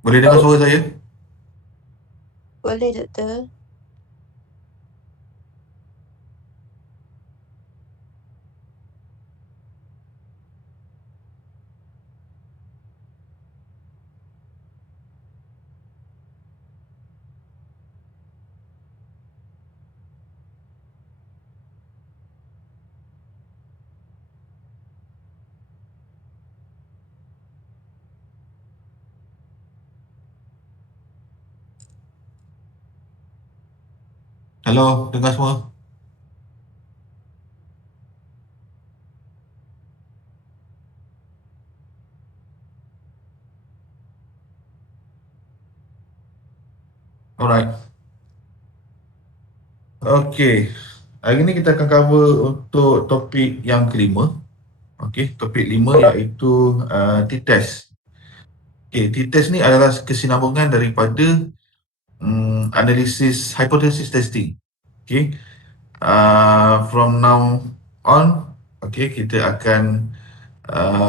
Boleh dengar suara saya? Boleh, doktor. Halo, dengar semua? Alright. Okey. Hari ni kita akan cover untuk topik yang kelima. Okey, topik 5 iaitu t-test. Okey, t-test ni adalah kesinambungan daripada analisis hypothesis testing. Okey. From now on, okey, kita akan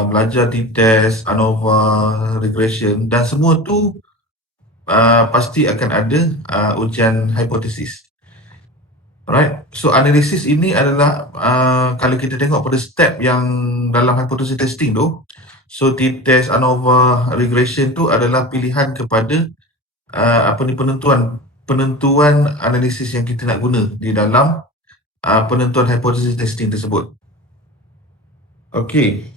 belajar t-test, ANOVA, regression dan semua tu pasti akan ada ujian hipotesis. Alright, so analisis ini adalah kalau kita tengok pada step yang dalam hypothesis testing tu, so t-test, ANOVA, regression tu adalah pilihan kepada penentuan analisis yang kita nak guna di dalam penentuan hypothesis testing tersebut. Okey,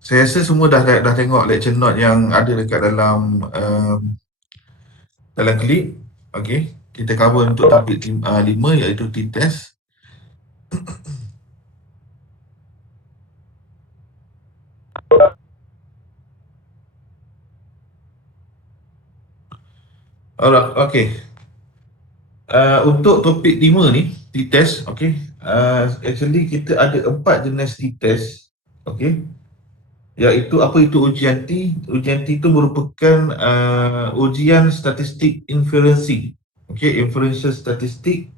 saya rasa semua dah tengok lecture note yang ada dekat dalam klip. Okey, kita cover untuk topik 5 iaitu t-test. Alright, okey. Untuk topik 5 ni, t-test, okey. Actually kita ada 4 jenis t-test, okey. Iaitu apa itu ujian T? Ujian T itu merupakan ujian statistik inferensi. Okey, inferential statistik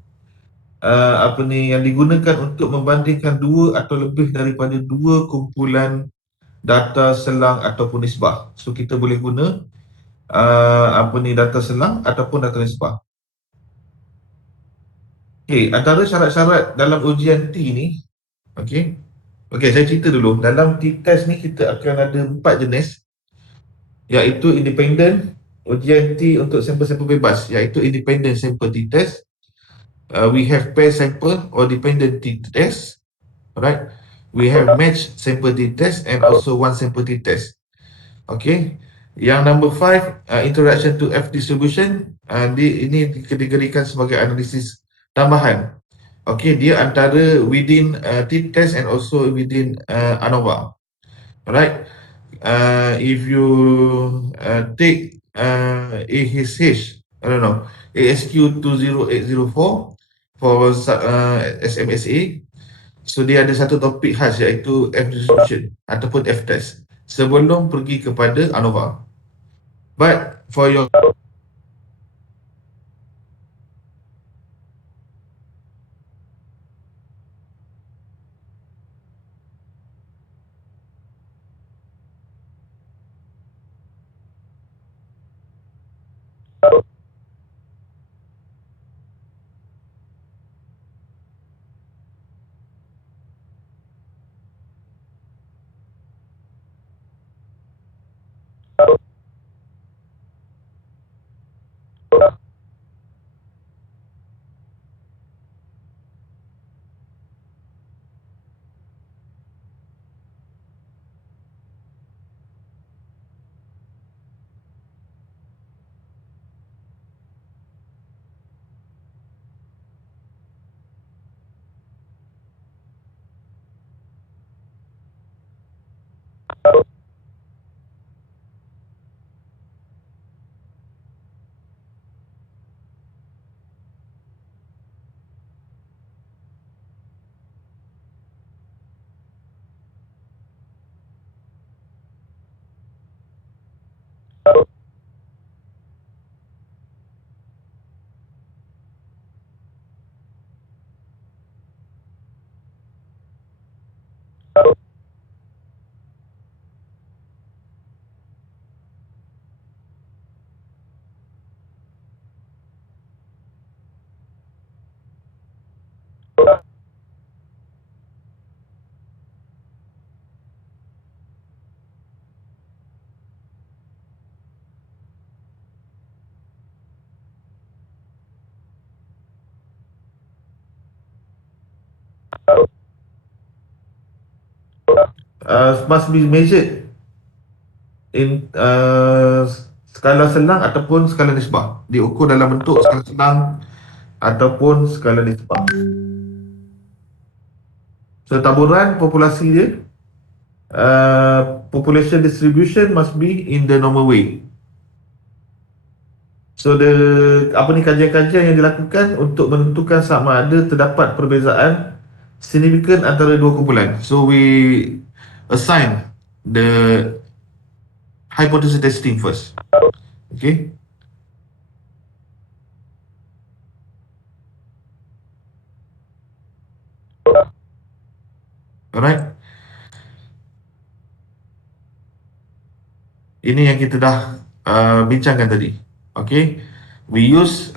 yang digunakan untuk membandingkan dua atau lebih daripada dua kumpulan data selang ataupun nisbah. So kita boleh guna data selang ataupun data nisbah. Okey, antara syarat-syarat dalam ujian T ni, okey. Okey, saya cerita dulu. Dalam T-test ni kita akan ada 4 jenis, iaitu independent, ujian T untuk sampel-sampel bebas, iaitu independent sample T-test. We have pair sample or dependent T-test. Alright. We have match sample T-test and also one sample T-test. Okay. Yang number 5, introduction to F distribution. Ini dikategorikan sebagai analisis tambahan. Okay, dia antara within t-test and also within ANOVA. Alright. If you take ASH, I don't know, ASQ 20804 for SMSA, so dia ada satu topik khas iaitu F distribution ataupun F test sebelum pergi kepada ANOVA. But for your must be measured in skala selang ataupun skala nisbah. Diukur dalam bentuk skala selang ataupun skala nisbah. So taburan populasi dia, population distribution must be in the normal way. So kajian-kajian yang dilakukan untuk menentukan sama ada terdapat perbezaan signifikan antara dua kumpulan. So we assign the hypothesis testing first. Okay. Alright. Ini yang kita dah bincangkan tadi. Okay. We use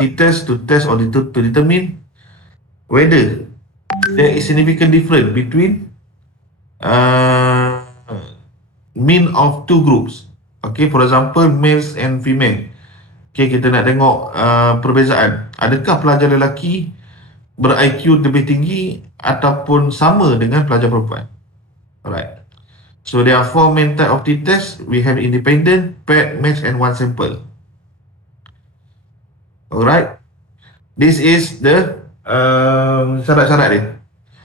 t-test to test or to determine whether there is significant difference between mean of two groups. Okay, for example, males and female. Okay, kita nak tengok perbezaan. Adakah pelajar lelaki ber-IQ lebih tinggi ataupun sama dengan pelajar perempuan? Alright. So there are 4 main type of t-test. We have independent, paired, matched and one sample. Alright. This is the syarat-syarat dia.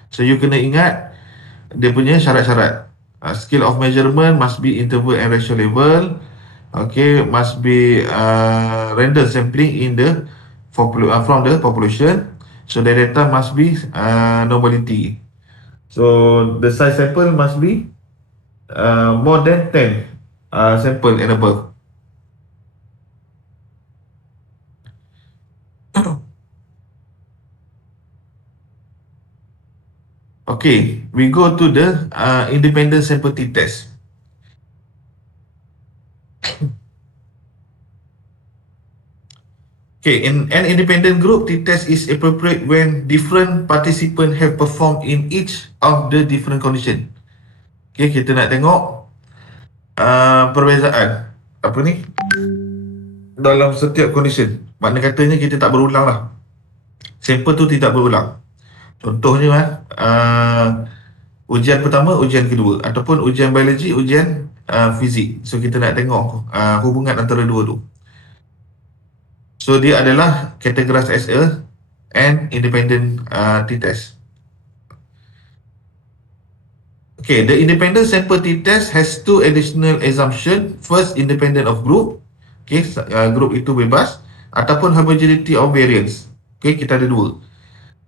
So you kena ingat dia punya syarat-syarat. Scale of measurement must be interval and ratio level. Okay, must be random sampling in the from the population. So the data must be normality. So the size sample must be more than 10 sample and above. Okay, we go to the independent sample t-test. Okay, in an independent group, t-test is appropriate when different participants have performed in each of the different condition. Okay, kita nak tengok perbezaan apa ni dalam setiap condition. Makna katanya kita tak berulang lah. Sampel tu tidak berulang. Contohnya ujian pertama, ujian kedua, ataupun ujian biologi, ujian fizik. So kita nak tengok hubungan antara dua tu. So dia adalah categorized as an independent t-test. Okay, the independent sample t-test has 2 additional assumptions. First, independent of group. Okay, group itu bebas. Ataupun homogeneity of variance. Okay, kita ada 2.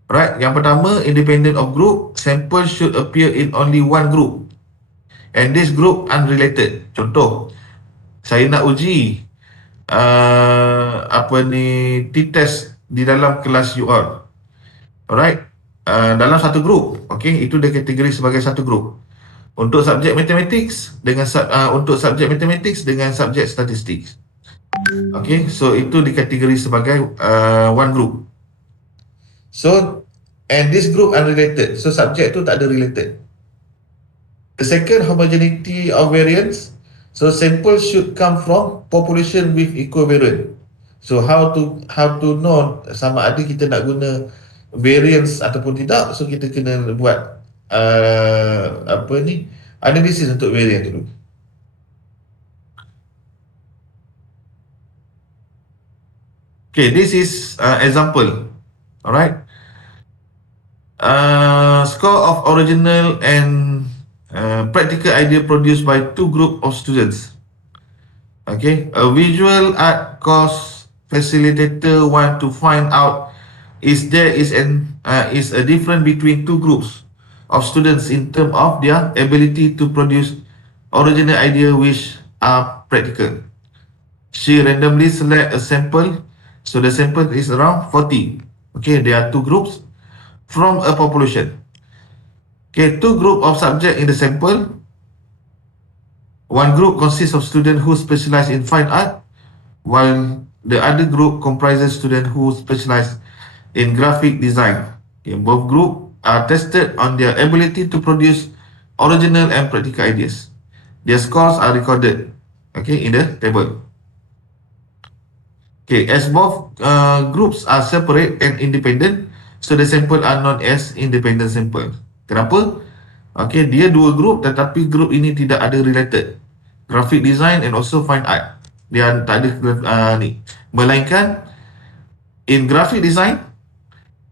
Right, yang pertama, independent of group. Sample should appear in only one group. And this group unrelated. Contoh, saya nak uji t-test di dalam kelas UR. Alright, dalam satu group. Okay, itu dia kategori sebagai satu group. Untuk subjek mathematics dengan untuk subjek mathematics dengan subjek statistik. Okay, so itu dikategori sebagai one group. So, and this group unrelated. So subjek tu tak ada related. The second, homogeneity of variance. So sample should come from population with equivariant. So how to know sama ada kita nak guna variance ataupun tidak. So kita kena buat analisis untuk variance dulu. Okay, this is example. Alright. Score of original and practical idea produced by 2 group of students. Okay, a visual art course facilitator want to find out is a difference between 2 groups of students in terms of their ability to produce original idea which are practical. She randomly select a sample, so the sample is around 40. Okay, there are 2 groups from a population. Okay, 2 group of subject in the sample. One group consists of students who specialize in fine art, while the other group comprises students who specialize in graphic design. Okay, both groups are tested on their ability to produce original and practical ideas. Their scores are recorded, okay, in the table. Okay, as both groups are separate and independent, so the sample are known as independent sample. Kenapa? Okay, dia dua group tetapi group ini tidak ada related. Graphic design and also fine art. Dia tak ada ni. Melainkan in graphic design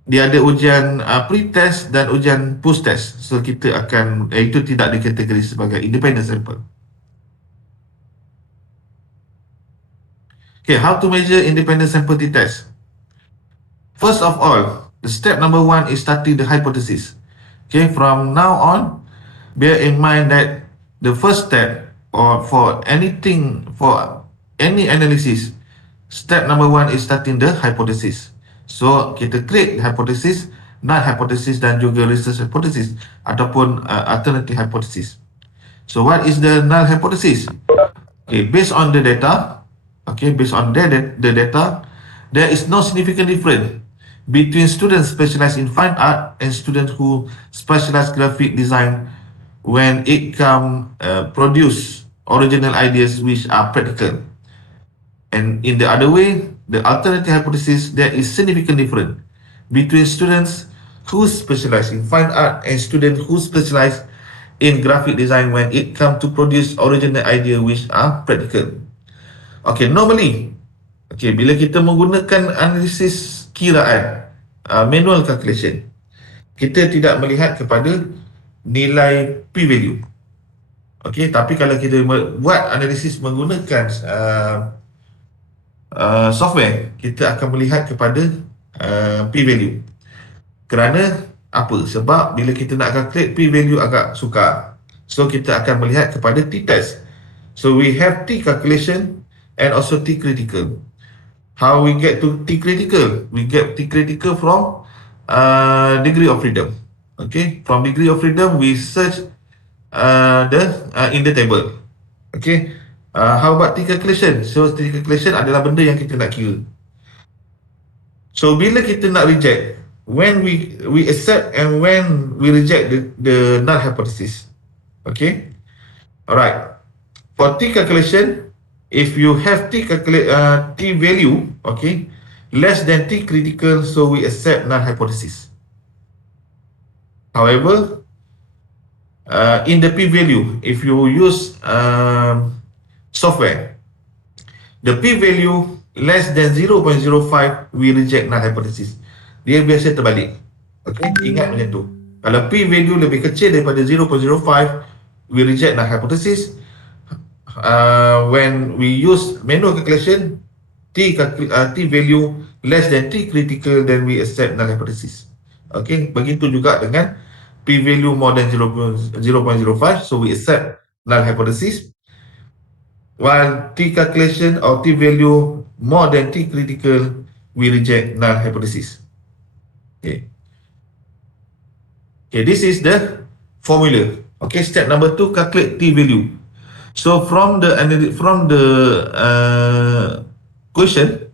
dia ada ujian pre-test dan ujian post-test. So kita akan itu tidak dikategori sebagai independent sample. Okay, how to measure independent sample t-test? First of all, the step number one is starting the hypothesis. Okay, from now on, bear in mind that the first step or for anything, for any analysis, step number one is starting the hypothesis. So, kita create hypothesis, null hypothesis dan juga research hypothesis ataupun alternative hypothesis. So, what is the null hypothesis? Okay, based on the data, based on the data, there is no significant difference between students specialized in fine art and students who specialize graphic design when it come produce original ideas which are practical. And in the other way, the alternative hypothesis, there is significant difference between students who specialize in fine art and students who specialize in graphic design when it come to produce original idea which are practical. Okay, normally, bila kita menggunakan analisis kiraan, manual calculation, kita tidak melihat kepada nilai p-value. Okay, tapi kalau kita buat analisis menggunakan software, kita akan melihat kepada p-value. Kerana apa? Sebab bila kita nak calculate p-value agak sukar. So kita akan melihat kepada t-test. So we have t-calculation and also t-critical. How we get to t-critical? We get t-critical from degree of freedom. Okay, from degree of freedom we search in the table. Okay, how about t-calculation? So t-calculation adalah benda yang kita nak kira. So bila kita nak reject, when we accept and when we reject the null hypothesis. Okay, alright. For t-calculation, if you have t value, okay, less than t critical, so we accept null hypothesis. However, in the p value, if you use software, the p value less than 0.05, we reject null hypothesis. Dia biasa terbalik. Okay, ingat macam tu. Kalau p value lebih kecil daripada 0.05, we reject null hypothesis. When we use manual calculation, t value less than t critical, then we accept null hypothesis. Okay, begitu juga dengan p value more than 0.05, so we accept null hypothesis. While t calculation or t value more than t critical, we reject null hypothesis. Okay. Okay, this is the formula. Okay, step number 2, calculate t value. So from the question,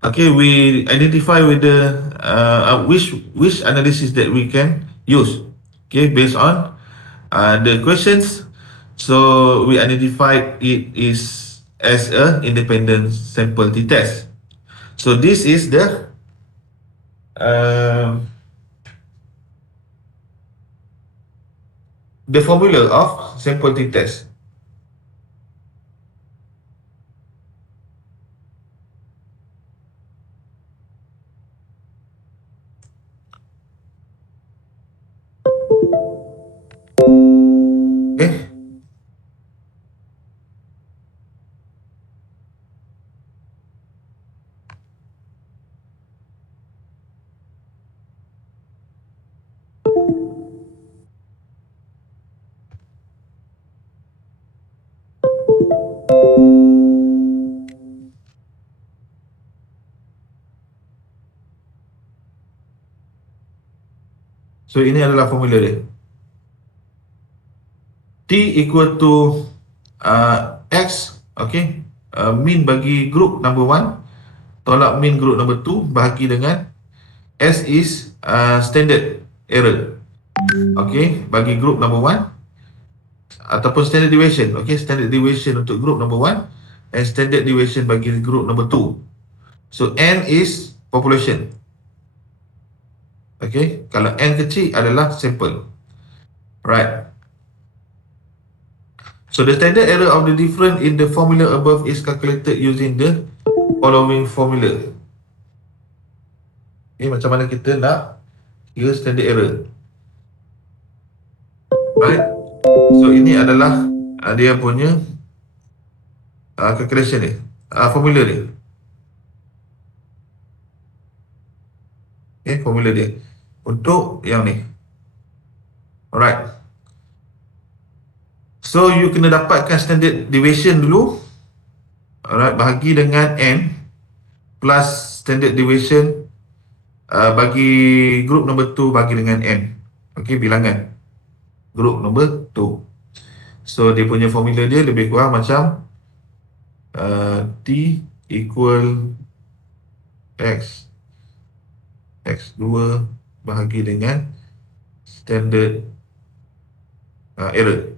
okay, we identify with the which analysis that we can use. Okay, based on the questions, so we identified it is as a independent sample t-test. So this is the formula of sample t-test. Okay. So ini adalah formula dia. T equal to X, okay, mean bagi group number 1, tolak mean group number 2, bahagi dengan S is standard error, okay, bagi group number 1, ataupun standard deviation, okay, standard deviation untuk group number 1 and standard deviation bagi group number 2. So N is population. Okay, kalau N kecil adalah sample. Right. So the standard error of the difference in the formula above is calculated using the following formula. Okay, macam mana kita nak kira standard error. Right. So ini adalah dia punya calculation dia, formula dia. Okay, formula dia untuk yang ni. Alright. So you kena dapatkan standard deviation dulu. Alright, bahagi dengan n plus standard deviation bagi group number 2 bagi dengan n. Okay, bilangan group number 2. So dia punya formula dia lebih kurang macam T equal X X2 bahagi dengan standard error.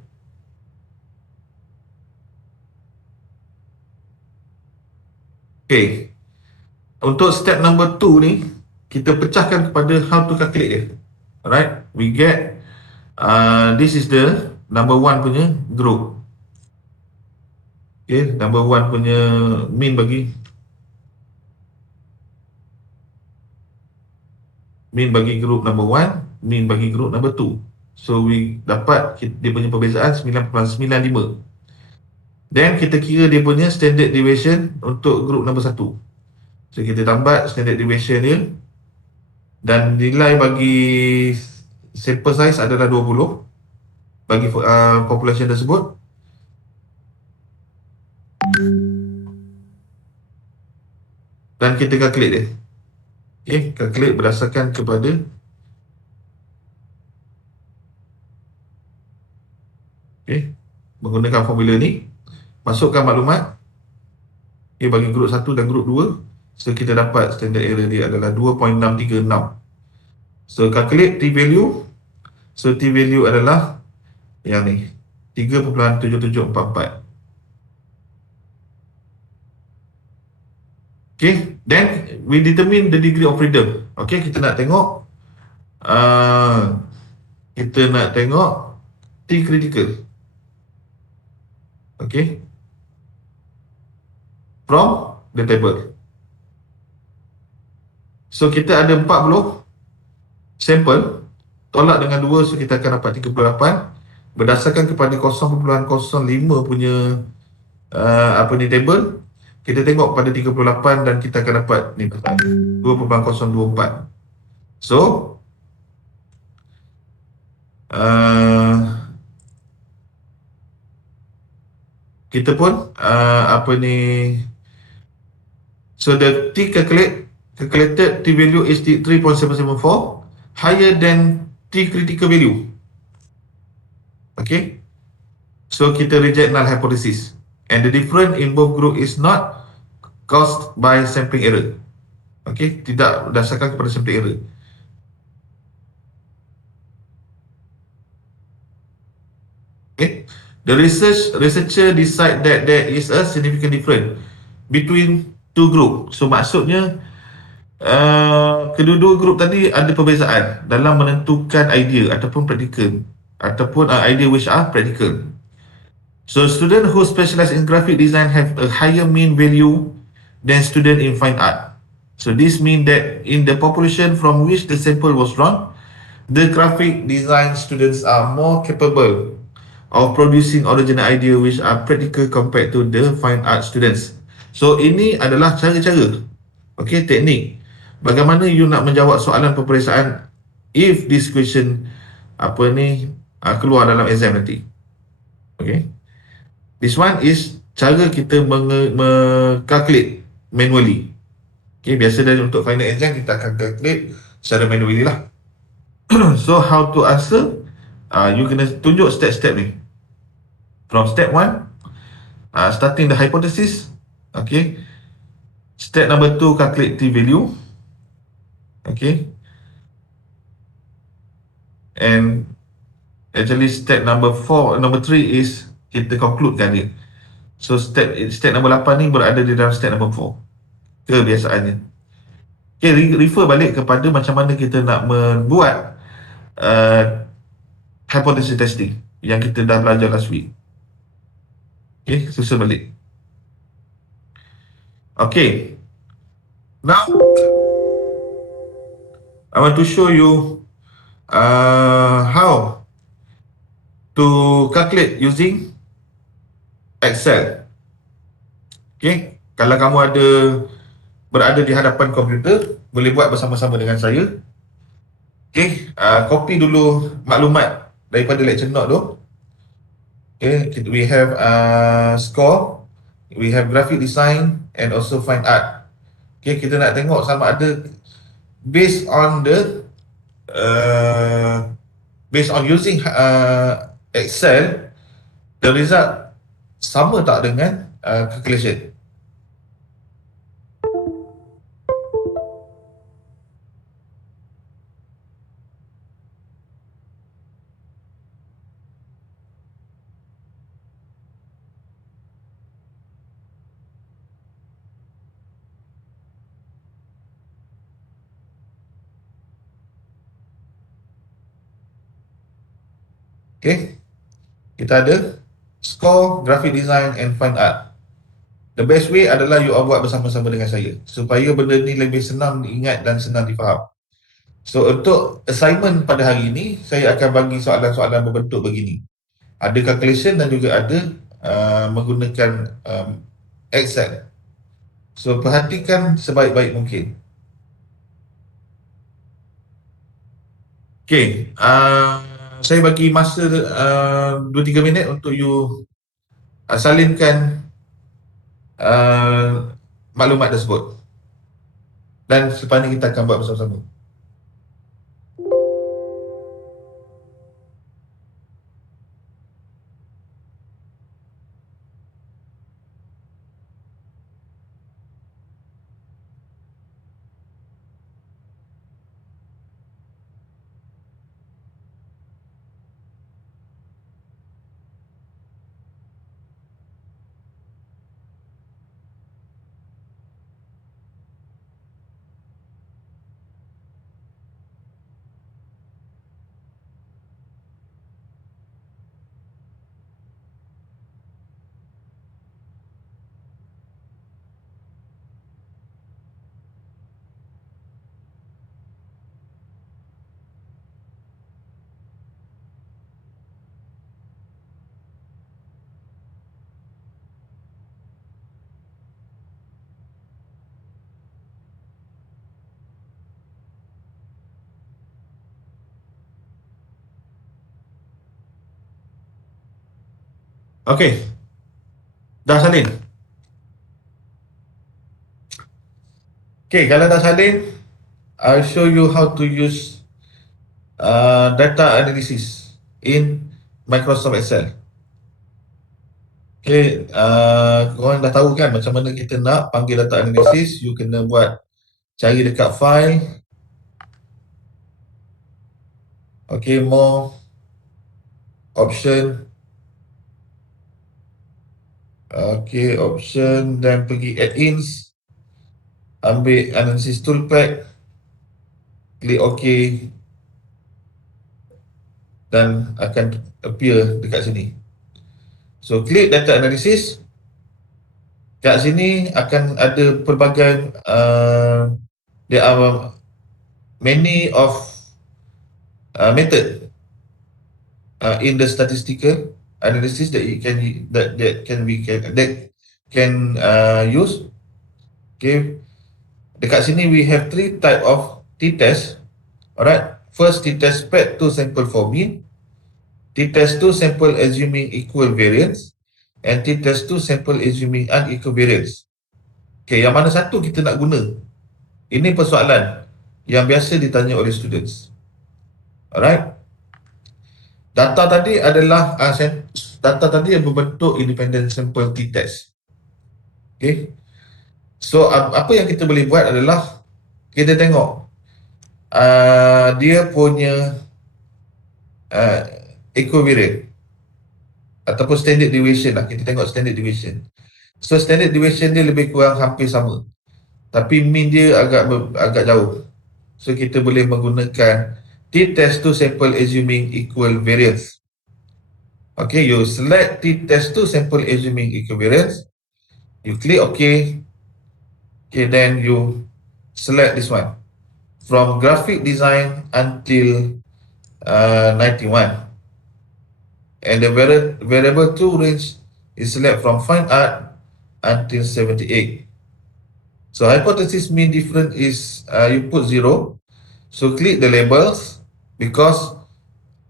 Okay, untuk step number 2 ni kita pecahkan kepada how to calculate dia. Alright, we get this is the number 1 punya group. Okay, number 1 punya mean bagi group number 1, mean bagi group number 2. So we dapat dia punya perbezaan 9.95. Then kita kira dia punya standard deviation untuk group number 1. So kita tambah standard deviation dia dan nilai bagi sample size adalah 20 bagi population tersebut. Dan kita calculate dia. Okay, calculate berdasarkan kepada menggunakan formula ni. Masukkan maklumat bagi grup 1 dan grup 2. So kita dapat standard error dia adalah 2.636. So calculate T value. So T value adalah yang ni 3.7744. Okay, then we determine the degree of freedom. Okay, kita nak tengok T critical. Okay, from the table. So kita ada 40 sampel, tolak dengan 2, so kita akan dapat 38. Berdasarkan kepada 0.05 punya table, kita tengok pada 38 dan kita akan dapat ni 2.024. So kita pun so the T calculated T value is 3.774, higher than T critical value. Okay, so kita reject null hypothesis, and the difference in both group is not caused by sampling error. Okay, tidak berdasarkan kepada sampling error. Okay, the researcher decide that there is a significant difference between two group. So maksudnya kedua-dua grup tadi ada perbezaan dalam menentukan idea ataupun practical, ataupun idea which are practical. So student who specialize in graphic design have a higher mean value than student in fine art. So this means that in the population from which the sample was drawn, the graphic design students are more capable of producing original idea which are practical compared to the fine art students. So ini adalah cara-cara, okay, teknik bagaimana you nak menjawab soalan peperiksaan if this question keluar dalam exam nanti. Okay, this one is cara kita calculate manually. Okay, biasa dari untuk final exam kita akan calculate secara manually lah. So how to answer? You kena tunjuk step-step ni. From step 1, starting the hypothesis. Okay, step number 2, calculate T value. Okay, and actually step number 3 is kita concludekan dia. So step number 8 ni berada di dalam step number 4 kebiasaannya. Okay, refer balik kepada macam mana kita nak membuat hypothesis testing yang kita dah belajar last week. Okay, susun balik. Okay, now I want to show you how to calculate using Excel. Okay, kalau kamu berada di hadapan komputer, boleh buat bersama-sama dengan saya. Okay, copy dulu maklumat daripada lecture note tu. Okay, we have score, we have graphic design and also fine art. Okay, kita nak tengok sama ada based on using Excel, the result sama tak dengan calculation. Okay, kita ada score, graphic design and fine art. The best way adalah you all buat bersama-sama dengan saya supaya benda ni lebih senang diingat dan senang difaham. So untuk assignment pada hari ini, saya akan bagi soalan-soalan berbentuk begini. Ada calculation dan juga ada menggunakan Excel. So perhatikan sebaik-baik mungkin. Okay, saya bagi masa 2-3 minit untuk you salinkan maklumat tersebut. Dan selepas ni kita akan buat bersama-sama. Okay, dah salin. Okay, kalau dah salin, I'll show you how to use data analysis in Microsoft Excel. Okay, korang dah tahu kan macam mana kita nak panggil data analysis. You kena cari dekat file. Okay, more, option. Okay, option dan pergi add-ins. Ambil analysis toolpath. Klik OK. Dan akan appear dekat sini. So, klik data analysis. Kat sini akan ada pelbagai there are many of method in the statistical analysis that can use. Okay, dekat sini we have 3 type of t-test. Alright, first t-test spread to sample for mean, t-test 2 sample assuming equal variance, and t-test 2 sample assuming unequal variance. Okay, yang mana satu kita nak guna? Ini persoalan yang biasa ditanya oleh students. Alright, data tadi adalah yang berbentuk independent sample t-test. Okay, so apa yang kita boleh buat adalah kita tengok dia punya equivariate ataupun standard deviation lah. Kita tengok standard deviation. So standard deviation dia lebih kurang hampir sama, tapi mean dia agak jauh. So kita boleh menggunakan t-test2 sample assuming equal variance. Okay, you select t-test2 sample assuming equal variance. You click OK. Okay, then you select this one. From graphic design until 91. And the variable to range is select from fine art until 78. So hypothesis mean difference is you put 0. So click the labels because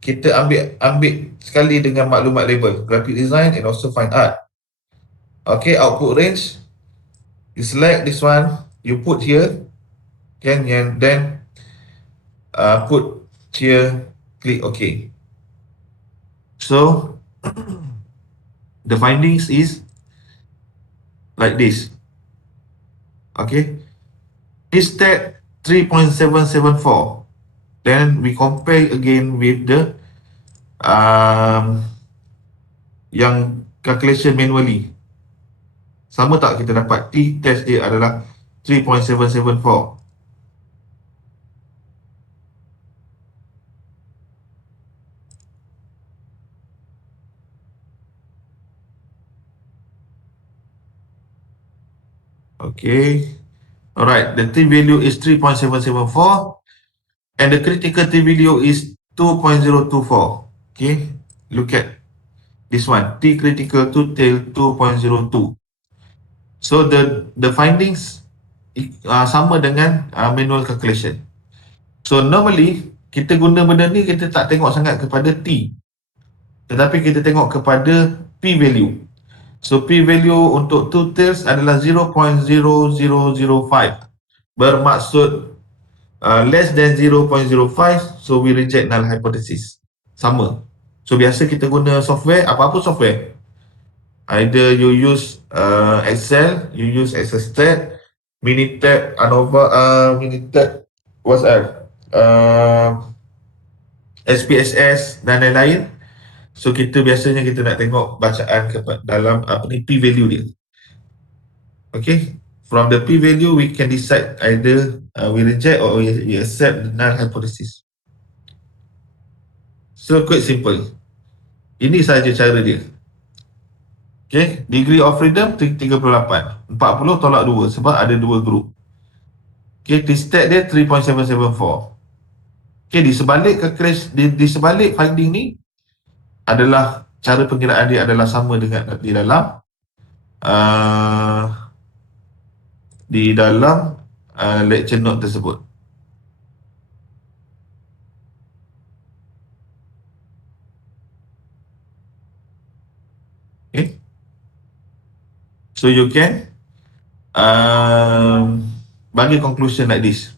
kita ambil sekali dengan maklumat label graphic design and also fine art. Okay, output range you select this one, you put here, and then put here, click OK. So the findings is like this. Okay, this stat 3.774. Then we compare again with the yang calculation manually. Sama tak kita dapat t-test dia adalah 3.774. Okay. Alright, the t-value is 3.774 and the critical t-value is 2.024. Okay, look at this one, t-critical to tail 2.02. So the findings sama dengan manual calculation. So normally kita guna benda ni, kita tak tengok sangat kepada t, tetapi kita tengok kepada p-value. So p-value untuk two tails adalah 0.0005, bermaksud less than 0.05, so we reject null hypothesis. Sama. So biasa kita guna software, apa-apa software, either you use Excel, you use SSStat, Minitab, ANOVA, Minitab, what's that? SPSS dan lain-lain. So kita biasanya kita nak tengok bacaan dalam apa ni p-value dia. Okay, from the p-value we can decide either we reject or we accept the null hypothesis. So quite simple. Ini sahaja cara dia. Okay, degree of freedom 38. 40 tolak 2 sebab ada 2 group. Okay, t-stat dia 3.774. Okay, di sebalik finding ni adalah cara pengiraan dia adalah sama dengan di dalam lecture note tersebut. Okay, so you can bagi conclusion like this.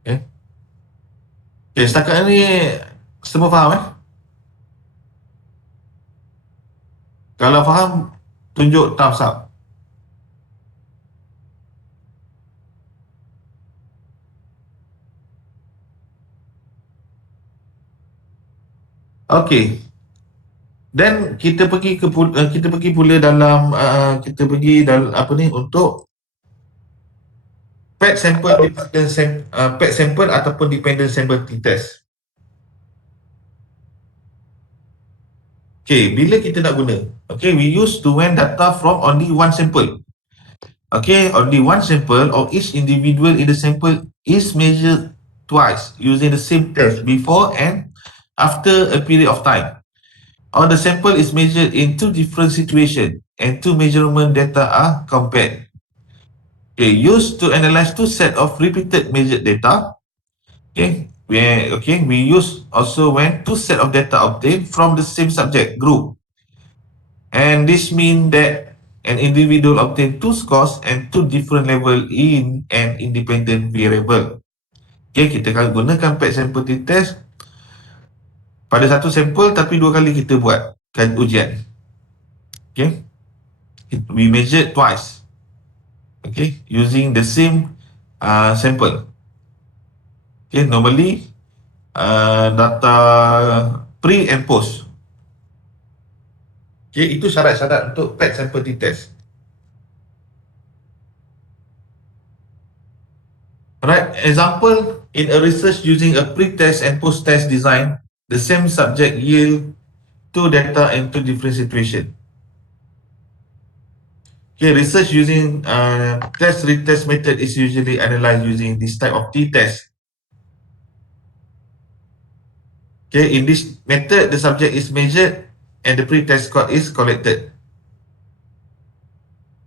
Okay, okay, setakat ni semua faham Kalau faham, tunjuk thumbs up. Okay. Then kita pergi pula dalam apa ni untuk pet sample pet sample ataupun dependent sample t-test. Okay, bila kita nak guna? Okay, we use to when data from only one sample. Okay, only one sample or each individual in the sample is measured twice using the same test before and after a period of time. Or the sample is measured in two different situations and two measurement data are compared. Okay, used to analyze two set of repeated measured data. Okay, we use also when two set of data obtained from the same subject group. And this means that an individual obtain two scores and two different level in an independent variable. Okay, kita akan gunakan pet sample t-test pada satu sampel tapi dua kali kita buat ujian. Okay, we measure twice. Okay, using the same sample. Okay, normally data pre and post. Okay, itu syarat-syarat untuk pet sample t-test. Alright, example In a research using a pre-test and post-test design, the same subject yield two data in two different situations. Okay, research using test-retest method is usually analyzed using this type of t-test. Okay, in this method, the subject is measured and the pre-test score is collected.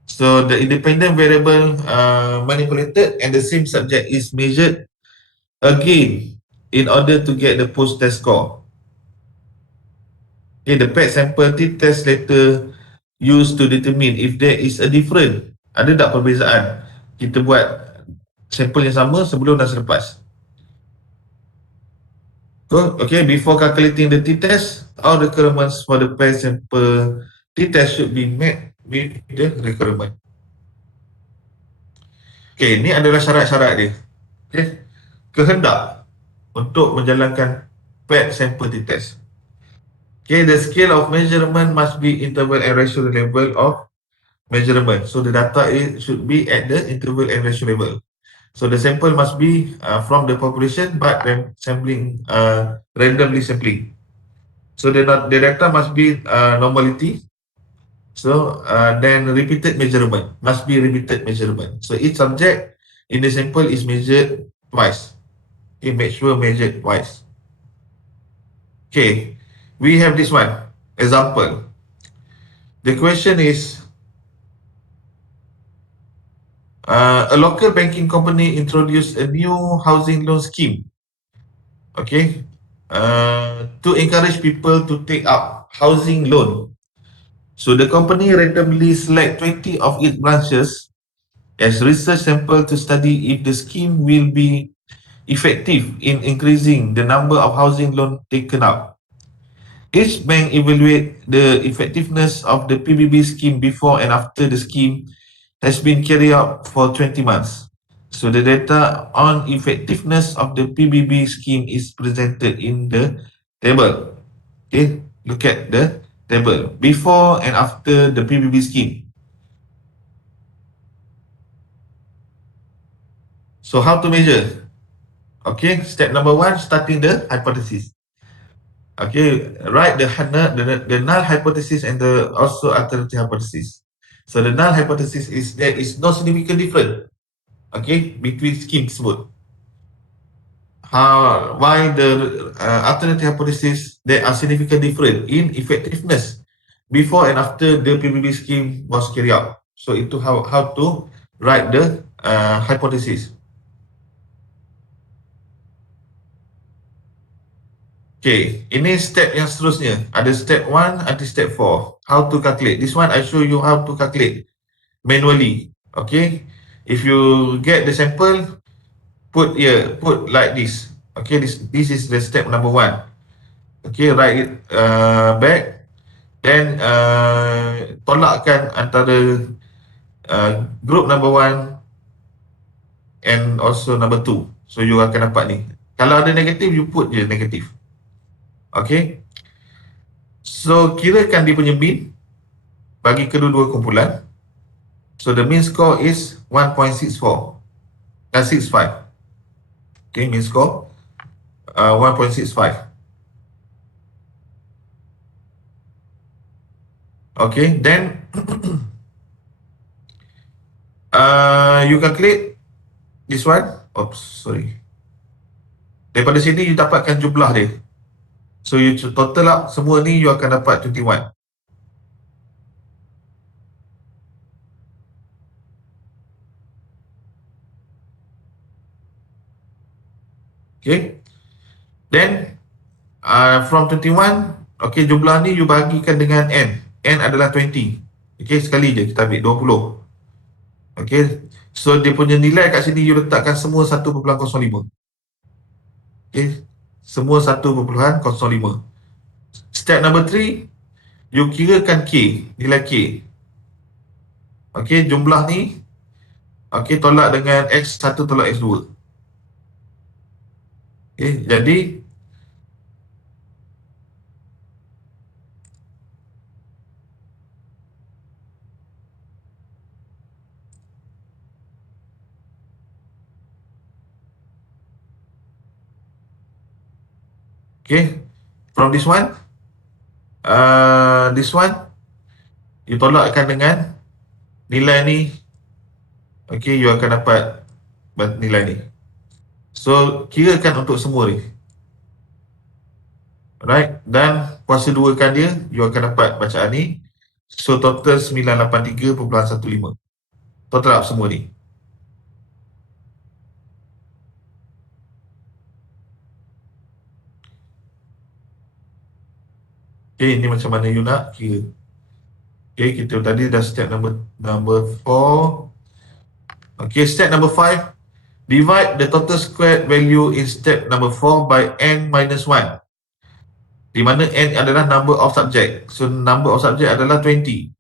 So the independent variable manipulated and the same subject is measured again in order to get the post-test score. Okay, the paired sample t-test later used to determine if there is a difference. Ada tak perbezaan kita buat sampel yang sama sebelum dan selepas? So, okay, before calculating the t-test, all requirements for the paired sample t-test should be met with the requirement. Okay, ini adalah syarat-syarat dia. Okay, kehendak untuk menjalankan paired sample t-test. Okay, the scale of measurement must be interval and ratio level of measurement. So the data should be at the interval and ratio level. So the sample must be from the population, but randomly sampling. So the data must be normality. So then repeated measurement must be repeated measurement. So each subject in the sample is measured twice. Okay, make sure measured twice. Okay, we have this one example. The question is, a local banking company introduced a new housing loan scheme, okay, to encourage people to take up housing loan. So the company randomly select 20 of its branches as research sample to study if the scheme will be effective in increasing the number of housing loan taken up. Each bank evaluate the effectiveness of the PBB scheme before and after the scheme has been carried out for 20 months. So the data on effectiveness of the PBB scheme is presented in the table. Okay, look at the table before and after the PBB scheme. So how to measure? Okay, step number one, starting the hypothesis. Okay, write the null hypothesis and the also alternative hypothesis. So the null hypothesis is there is no significant difference, okay, between schemes tersebut. Why the alternative hypothesis there are significant difference in effectiveness before and after the PBB scheme was carried out. So itu how to write the hypothesis. Okay, ini step yang seterusnya. Ada step 1 ada step 4. How to calculate. This one I show you how to calculate manually. Okay, if you get the sample, put here, put like this. Okay, this is the step number 1. Okay, write it back. Then tolakkan antara group number 1 and also number 2. So you akan dapat ni. Kalau ada negatif, you put je negatif. Okay. So kirakan dia punya mean bagi kedua-dua kumpulan. So the mean score is 1.64 dan 65. Okay, mean score 1.65. Okay, then you calculate this one. Oops, sorry. Daripada sini you dapatkan jumlah dia. So you total up semua ni, you akan dapat 21. Okay. Then from 21, okay, jumlah ni you bagikan dengan n. N adalah 20. Okay, sekali je kita ambil 20. Okay. So dia punya nilai kat sini you letakkan semua 1.05. Okay. Semua 1.05. Step number 3, you kirakan K, nilai K. Okay, jumlah ni, okay, tolak dengan X1 tolak X2. Okay, jadi Okay, from this one, you tolakkan dengan nilai ni. Okay, you akan dapat nilai ni. So, kirakan untuk semua ni. Alright, dan kuasa 2 kan dia, you akan dapat bacaan ni. So, total 983.15. Total up semua ni. Okay, ini macam mana you nak kira. Okay, kita tadi dah step number 4. Okay, step number 5. Divide the total squared value in step number 4 by n minus 1. Di mana n adalah number of subject. So, number of subject adalah 20.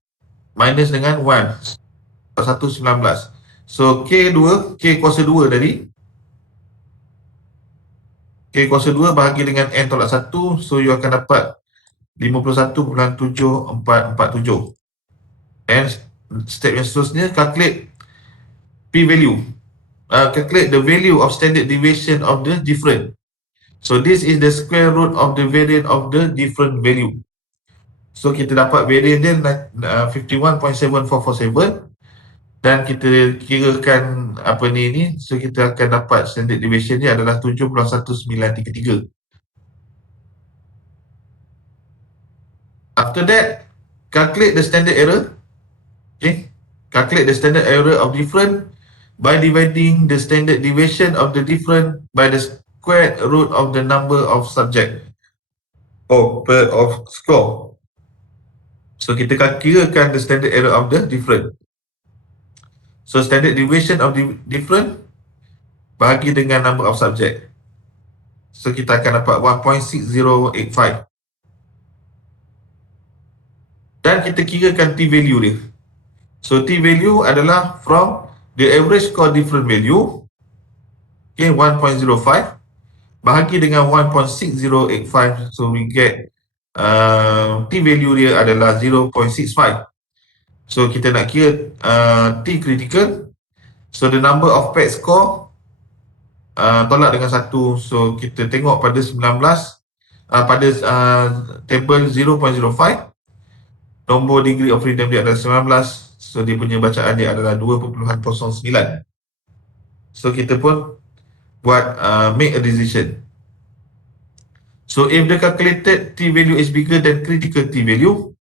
Minus dengan 1. 19. So, K kuasa 2 tadi. K kuasa 2 bahagi dengan n tolak 1. So, you akan dapat 51.7447. And step yang seterusnya, calculate p-value. Calculate the value of standard deviation of the different. So, this is the square root of the variance of the different value. So, kita dapat variance dia 51.7447. Dan kita kirakan apa ni. So, kita akan dapat standard deviation dia adalah 7.1933. After that, calculate the standard error. Okay. Calculate the standard error of different by dividing the standard deviation of the different by the square root of the number of subject or per of score. So, kita kirakan the standard error of the different. So, standard deviation of the different bahagi dengan number of subject. So, kita akan dapat 1.6085. Dan kita kirakan t-value dia. So, t-value adalah from the average score different value, okay, 1.05, bahagi dengan 1.6085. So, we get t-value dia adalah 0.65. So, kita nak kira t-critical. So, the number of PET score tolak dengan 1. So, kita tengok pada 19, pada table 0.05. Nombor degree of freedom dia adalah 19. So, dia punya bacaan dia adalah 2.09. So, kita pun buat make a decision. So, if the calculated t-value is bigger than critical t-value,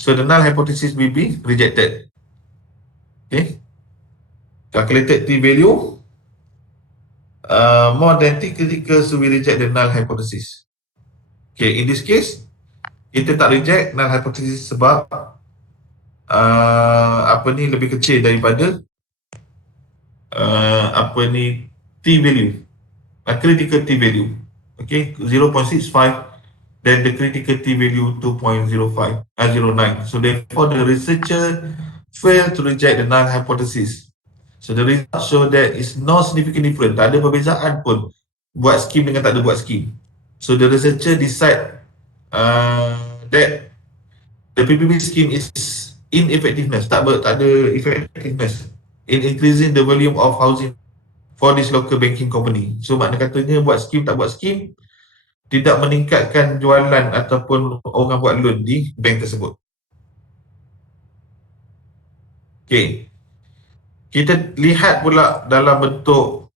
so the null hypothesis will be rejected. Okay. Calculated t-value more than t-critical, so we reject the null hypothesis. Okay, in this case, kita tak reject null hypothesis sebab lebih kecil daripada t-value, critical t-value. Okay, 0.65, then the critical t-value 2.09. So therefore, the researcher failed to reject the null hypothesis. So the result show that is no significant difference. Tak ada perbezaan pun buat skim dengan tak ada buat skim. So the researcher decide that the PPP scheme is ineffectiveness, tak ada effectiveness in increasing the volume of housing for this local banking company. So makna katanya buat skim tak buat skim tidak meningkatkan jualan ataupun orang buat loan di bank tersebut. Okay, kita lihat pula dalam bentuk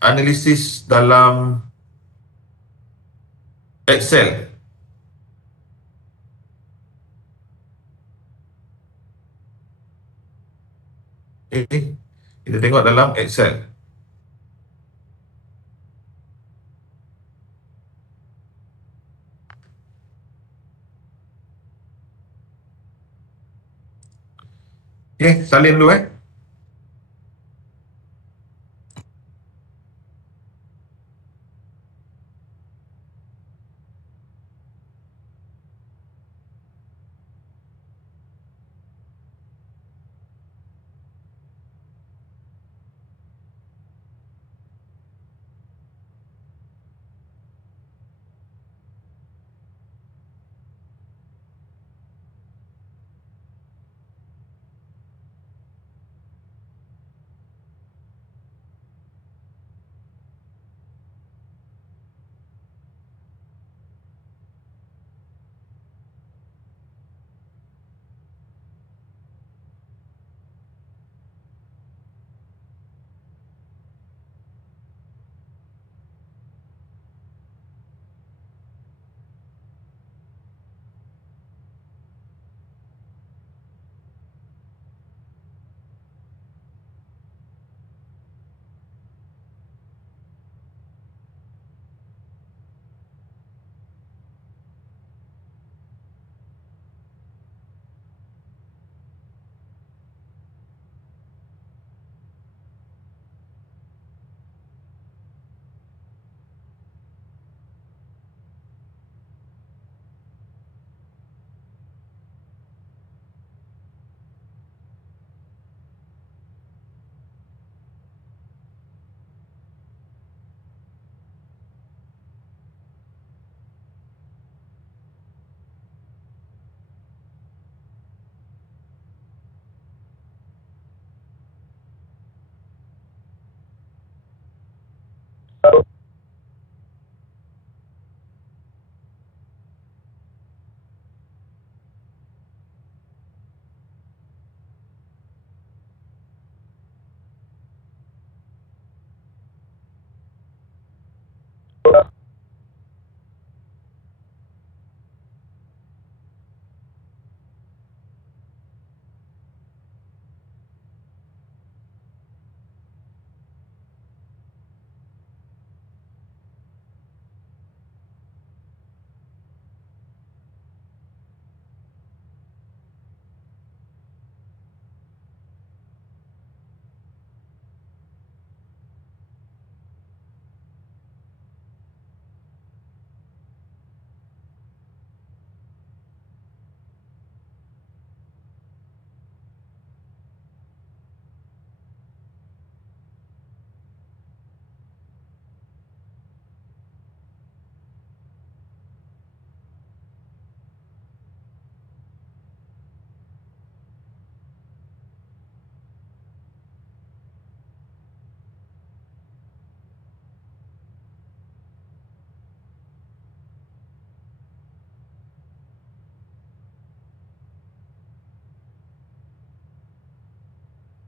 analisis dalam Excel. Okay, kita tengok dalam Excel. Okay, salin dulu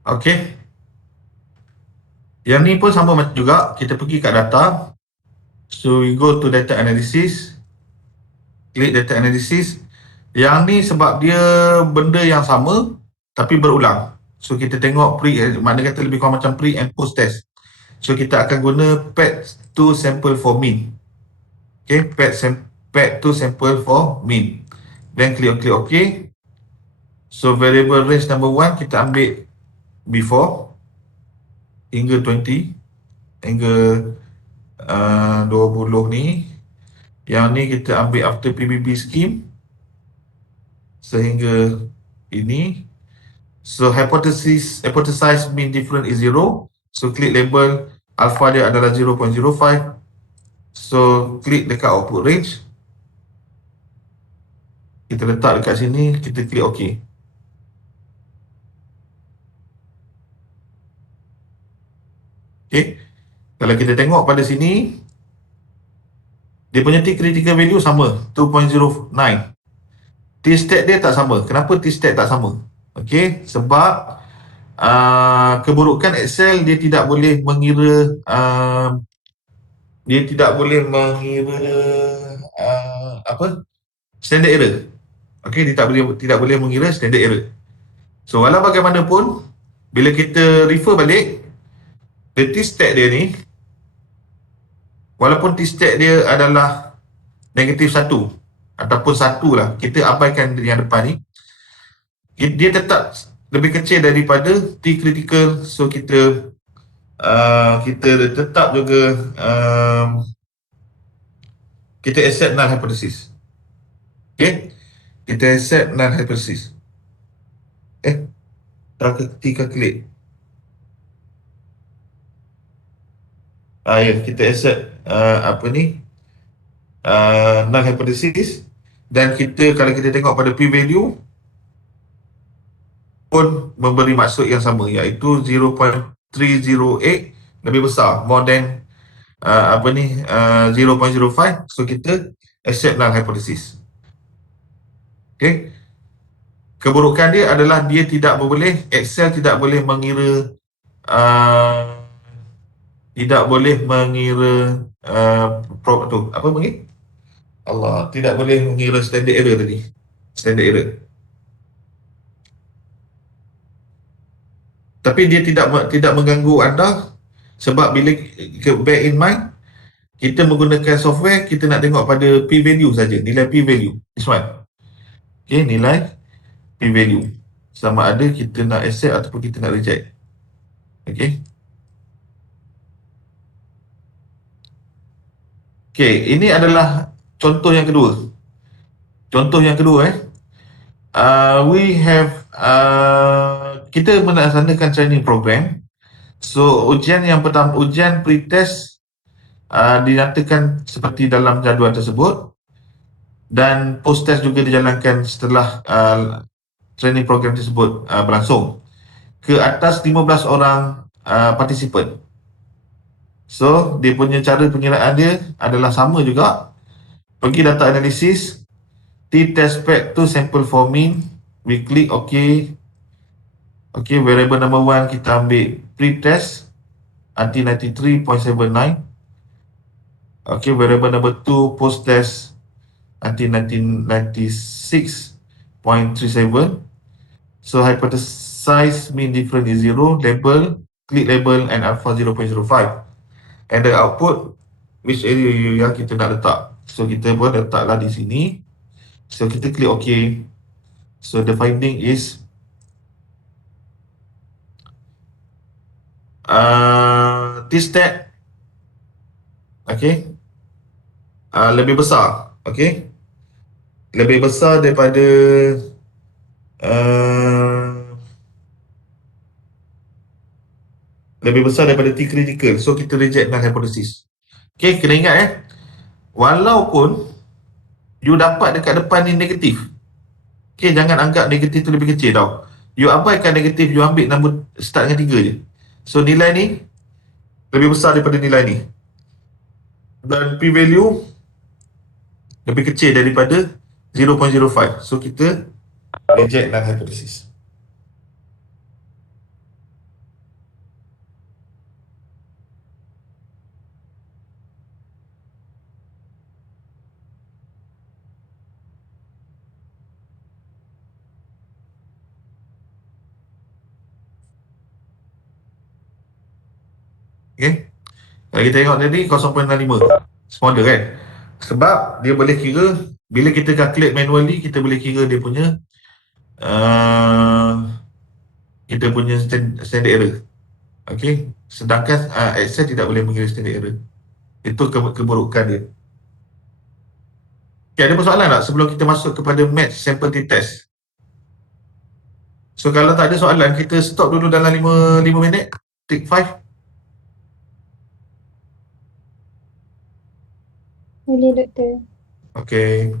Okay. Yang ni pun sama macam juga. Kita pergi kat data. So we go to data analysis. Klik data analysis. Yang ni sebab dia benda yang sama tapi berulang. So kita tengok makna kata lebih kurang macam pre and post test. So kita akan guna pad to sample for mean. Okay, pad to sample for mean. Then klik OK. So variable range number 1 kita ambil before hingga 20 hingga 20 ni. Yang ni kita ambil after PBB scheme sehingga ini. So hypothesize mean difference is 0. So klik label alpha dia adalah 0.05. So klik dekat output range. Kita letak dekat sini, kita klik OK. Okay. Kalau kita tengok pada sini, dia punya T-critical value sama, 2.09. T-stat dia tak sama. Kenapa T-stat tak sama? Okay, sebab keburukan Excel dia tidak boleh mengira standard error. Okay, dia tidak boleh mengira standard error. So walau bagaimanapun, bila kita refer balik, T-stat dia ni, walaupun T-stat dia adalah negatif 1 ataupun 1 lah, kita abaikan yang depan ni, dia tetap lebih kecil daripada T-critical. So kita tetap juga kita accept null hypothesis. Okay, kita accept null hypothesis. Ketika klik kita accept null hypothesis. Dan kita, kalau kita tengok pada p-value pun memberi maksud yang sama, iaitu 0.308 lebih besar, more than 0.05. So kita accept null hypothesis. Okay, keburukan dia adalah dia tidak boleh, Excel tidak boleh mengira tidak boleh mengira standard error tadi. Standard error. Tapi dia tidak mengganggu anda, sebab bila bear in mind, kita menggunakan software, kita nak tengok pada p-value saja, nilai p-value. This one. Okay, nilai p-value. Sama ada kita nak accept ataupun kita nak reject. Okay. Okay, ini adalah contoh yang kedua. We have kita melaksanakan training program. So ujian yang pertama, ujian pre-test dinyatakan seperti dalam jadual tersebut, dan post-test juga dijalankan setelah training program tersebut berlangsung ke atas 15 orang participant. So dia punya cara pengiraan dia adalah sama juga. Pergi data analysis, T-test pad to sample for mean, we click OK. Okay, variable number 1 kita ambil pre-test anti 93.79. Okay, variable number 2 post-test anti 96.37. So hypothesize mean difference is 0, label, click label and alpha 0.05. And the output, which area yang kita nak letak. So kita pun letaklah di sini. So kita klik OK. So the finding is T-stat lebih besar, lebih besar daripada T-critical. So kita reject null hypothesis. Kena ingat walaupun you dapat dekat depan ni negatif, jangan anggap negatif tu lebih kecil tau. You abaikan negatif, you ambil nombor start dengan 3 je. So nilai ni lebih besar daripada nilai ni, dan p-value lebih kecil daripada 0.05. So kita reject null hypothesis. Okay. Kalau kita tengok tadi 0.65 smaller kan, sebab dia boleh kira bila kita calculate manually, kita boleh kira dia punya uh, kita punya standard error. Okay. Sedangkan Excel tidak boleh mengira standard error. Itu keburukan dia. Okay, ada persoalan tak sebelum kita masuk kepada match sample t-test? So kalau tak ada soalan, kita stop dulu dalam 5 minit. Take 5. Boleh doktor. Okay.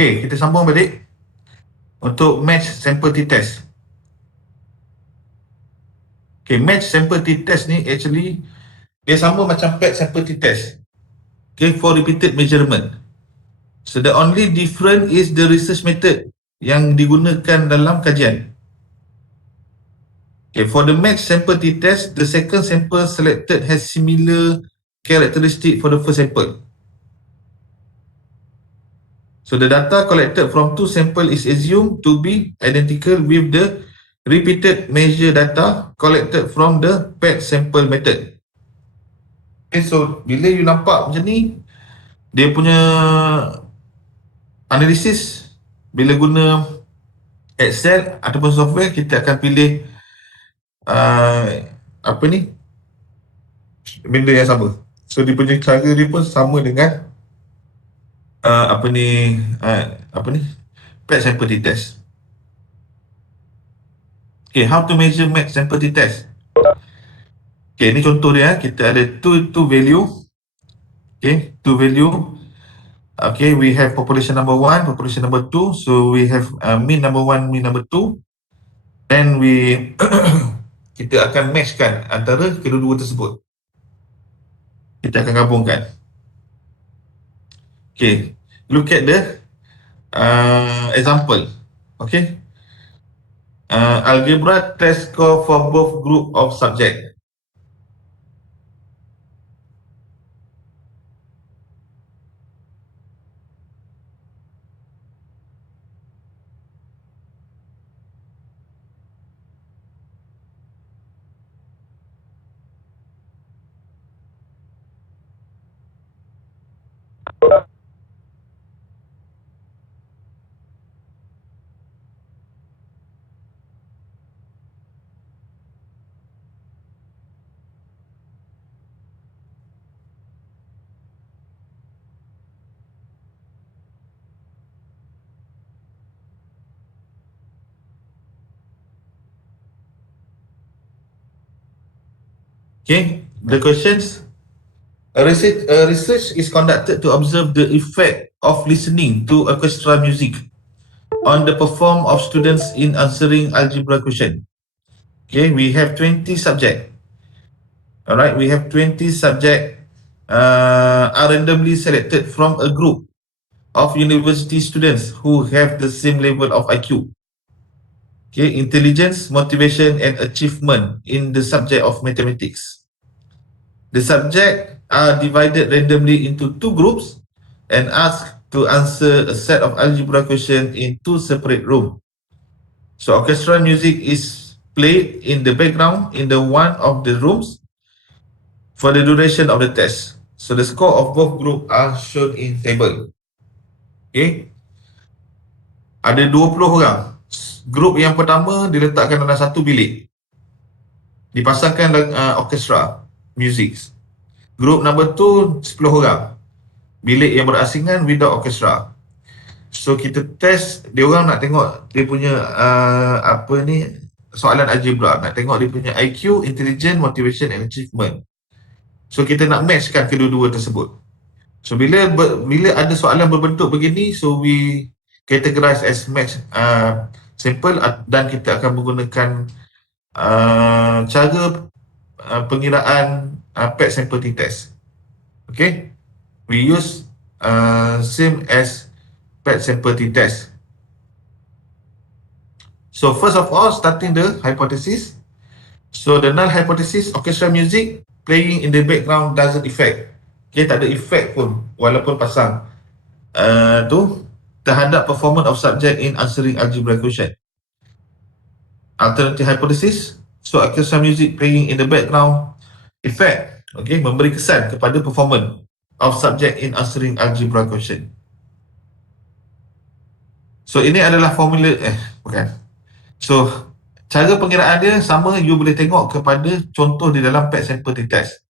Okay, kita sambung balik untuk match sample t-test. Okay, match sample t-test ni actually dia sama macam PET sample t-test. Okay, for repeated measurement. So the only difference is the research method yang digunakan dalam kajian. Okay, for the match sample t-test, the second sample selected has similar characteristic for the first sample. So the data collected from two samples is assumed to be identical with the repeated measure data collected from the PET sample method. Okay, so bila you nampak macam ni, dia punya analisis bila guna Excel ataupun software, kita akan pilih apa ni, benda yang sama. So dia punya cara dia pun sama dengan PET sample t-test. Okay, how to measure match sample t-test? Okay, ni contoh dia. Kita ada two value. Okay, two value. Okay, we have population number 1, population number 2. So we have mean number 1, mean number 2. Then we kita akan matchkan antara kedua-dua tersebut. Kita akan gabungkan. Okay, look at the example. Okay, algebra test score for both group of subject. Okay, the questions. A research is conducted to observe the effect of listening to orchestra music on the perform of students in answering algebra question. Okay, we have 20 subject. Alright, we have 20 subject are randomly selected from a group of university students who have the same level of IQ. Okay, intelligence, motivation and achievement in the subject of mathematics. The subject are divided randomly into two groups and asked to answer a set of algebra questions in two separate rooms. So orchestral music is played in the background in the one of the rooms for the duration of the test. So the score of both group are shown in table. Okay. Ada 20 orang. Grup yang pertama diletakkan dalam satu bilik. Dipasangkan orchestra music. Grup number 2 10 orang. Bilik yang berasingan without orchestra. So kita test dia orang, nak tengok dia punya soalan algebra, nak tengok dia punya IQ, intelligence, motivation and achievement. So kita nak matchkan kedua-dua tersebut. So bila ada soalan berbentuk begini, so we categorize as match sample dan kita akan menggunakan cara pengiraan PET sample t-test. Okay, we use same as PET sample t-test. So first of all, starting the hypothesis. So the null hypothesis, orchestral music playing in the background doesn't affect. Okay, tak ada effect pun walaupun pasang terhadap performance of subject in answering algebra question. Alternative hypothesis, so orchestral music playing in the background effect, okay, memberi kesan kepada performance of subject in answering algebra question. So ini adalah formula bukan. So cara pengiraan dia sama, you boleh tengok kepada contoh di dalam PET sample t-test.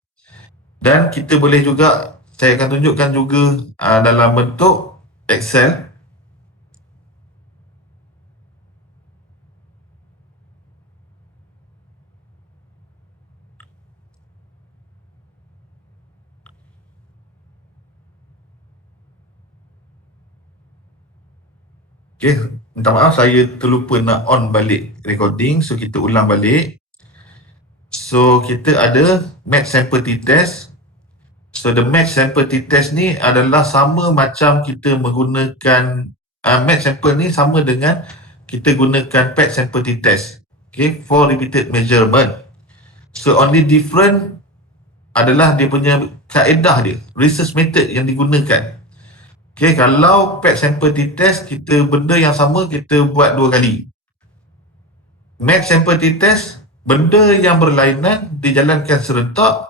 Dan kita boleh juga, saya akan tunjukkan juga dalam bentuk Excel. Okay, minta maaf saya terlupa nak on balik recording, so kita ulang balik. So kita ada match sample t-test. So the match sample t-test ni adalah sama macam kita menggunakan match sample ni sama dengan kita gunakan patch sample t-test. Okay, for repeated measurement. So only different adalah dia punya kaedah dia, research method yang digunakan. Okay, kalau patch sample t-test kita benda yang sama kita buat 2 kali. Match sample t-test benda yang berlainan dijalankan serentak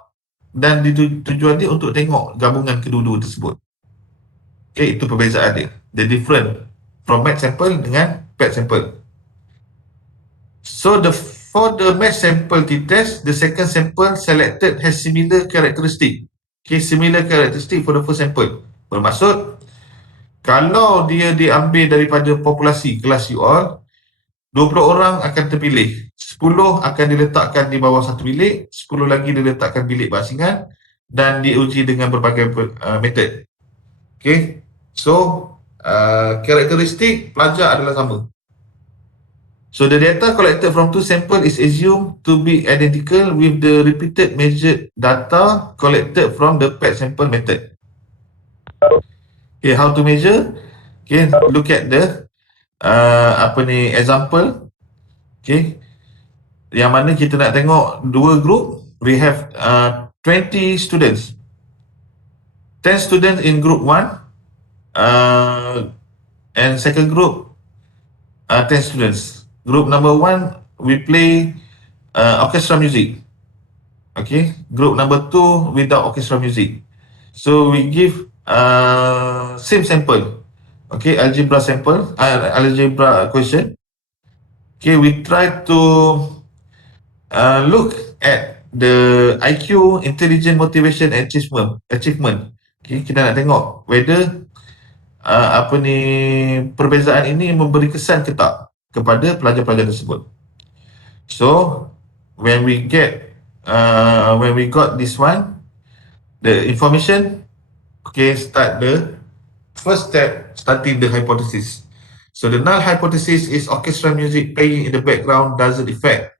dan tujuan dia untuk tengok gabungan kedua-dua tersebut. Okay, itu perbezaan dia. The different from match sample dengan patch sample. So for the match sample t-test, the second sample selected has similar characteristic. Okay, similar characteristic for the first sample. Bermaksud kalau dia diambil daripada populasi kelas you all, 20 orang akan terpilih. 10 akan diletakkan di bawah satu bilik, 10 lagi diletakkan bilik basingan dan diuji dengan berbagai metod. Okay, so karakteristik pelajar adalah sama. So the data collected from two samples is assumed to be identical with the repeated measured data collected from the patch sample method. Okay, how to measure? Okay, look at the example. Okay, yang mana kita nak tengok dua group. We have 20 students. 10 students in group 1 and second group 10 students. Group number 1 we play orchestra music. Okay, group number 2 without orchestra music. So we give same sample. Okay, algebra sample, algebra question. Okay, we try to look at the IQ, intelligence, motivation, achievement. Okay, kita nak tengok whether perbezaan ini memberi kesan ke tak kepada pelajar-pelajar tersebut. So when we got this one, the information, okay, start the first step, starting the hypothesis. So the null hypothesis is orchestra music playing in the background doesn't affect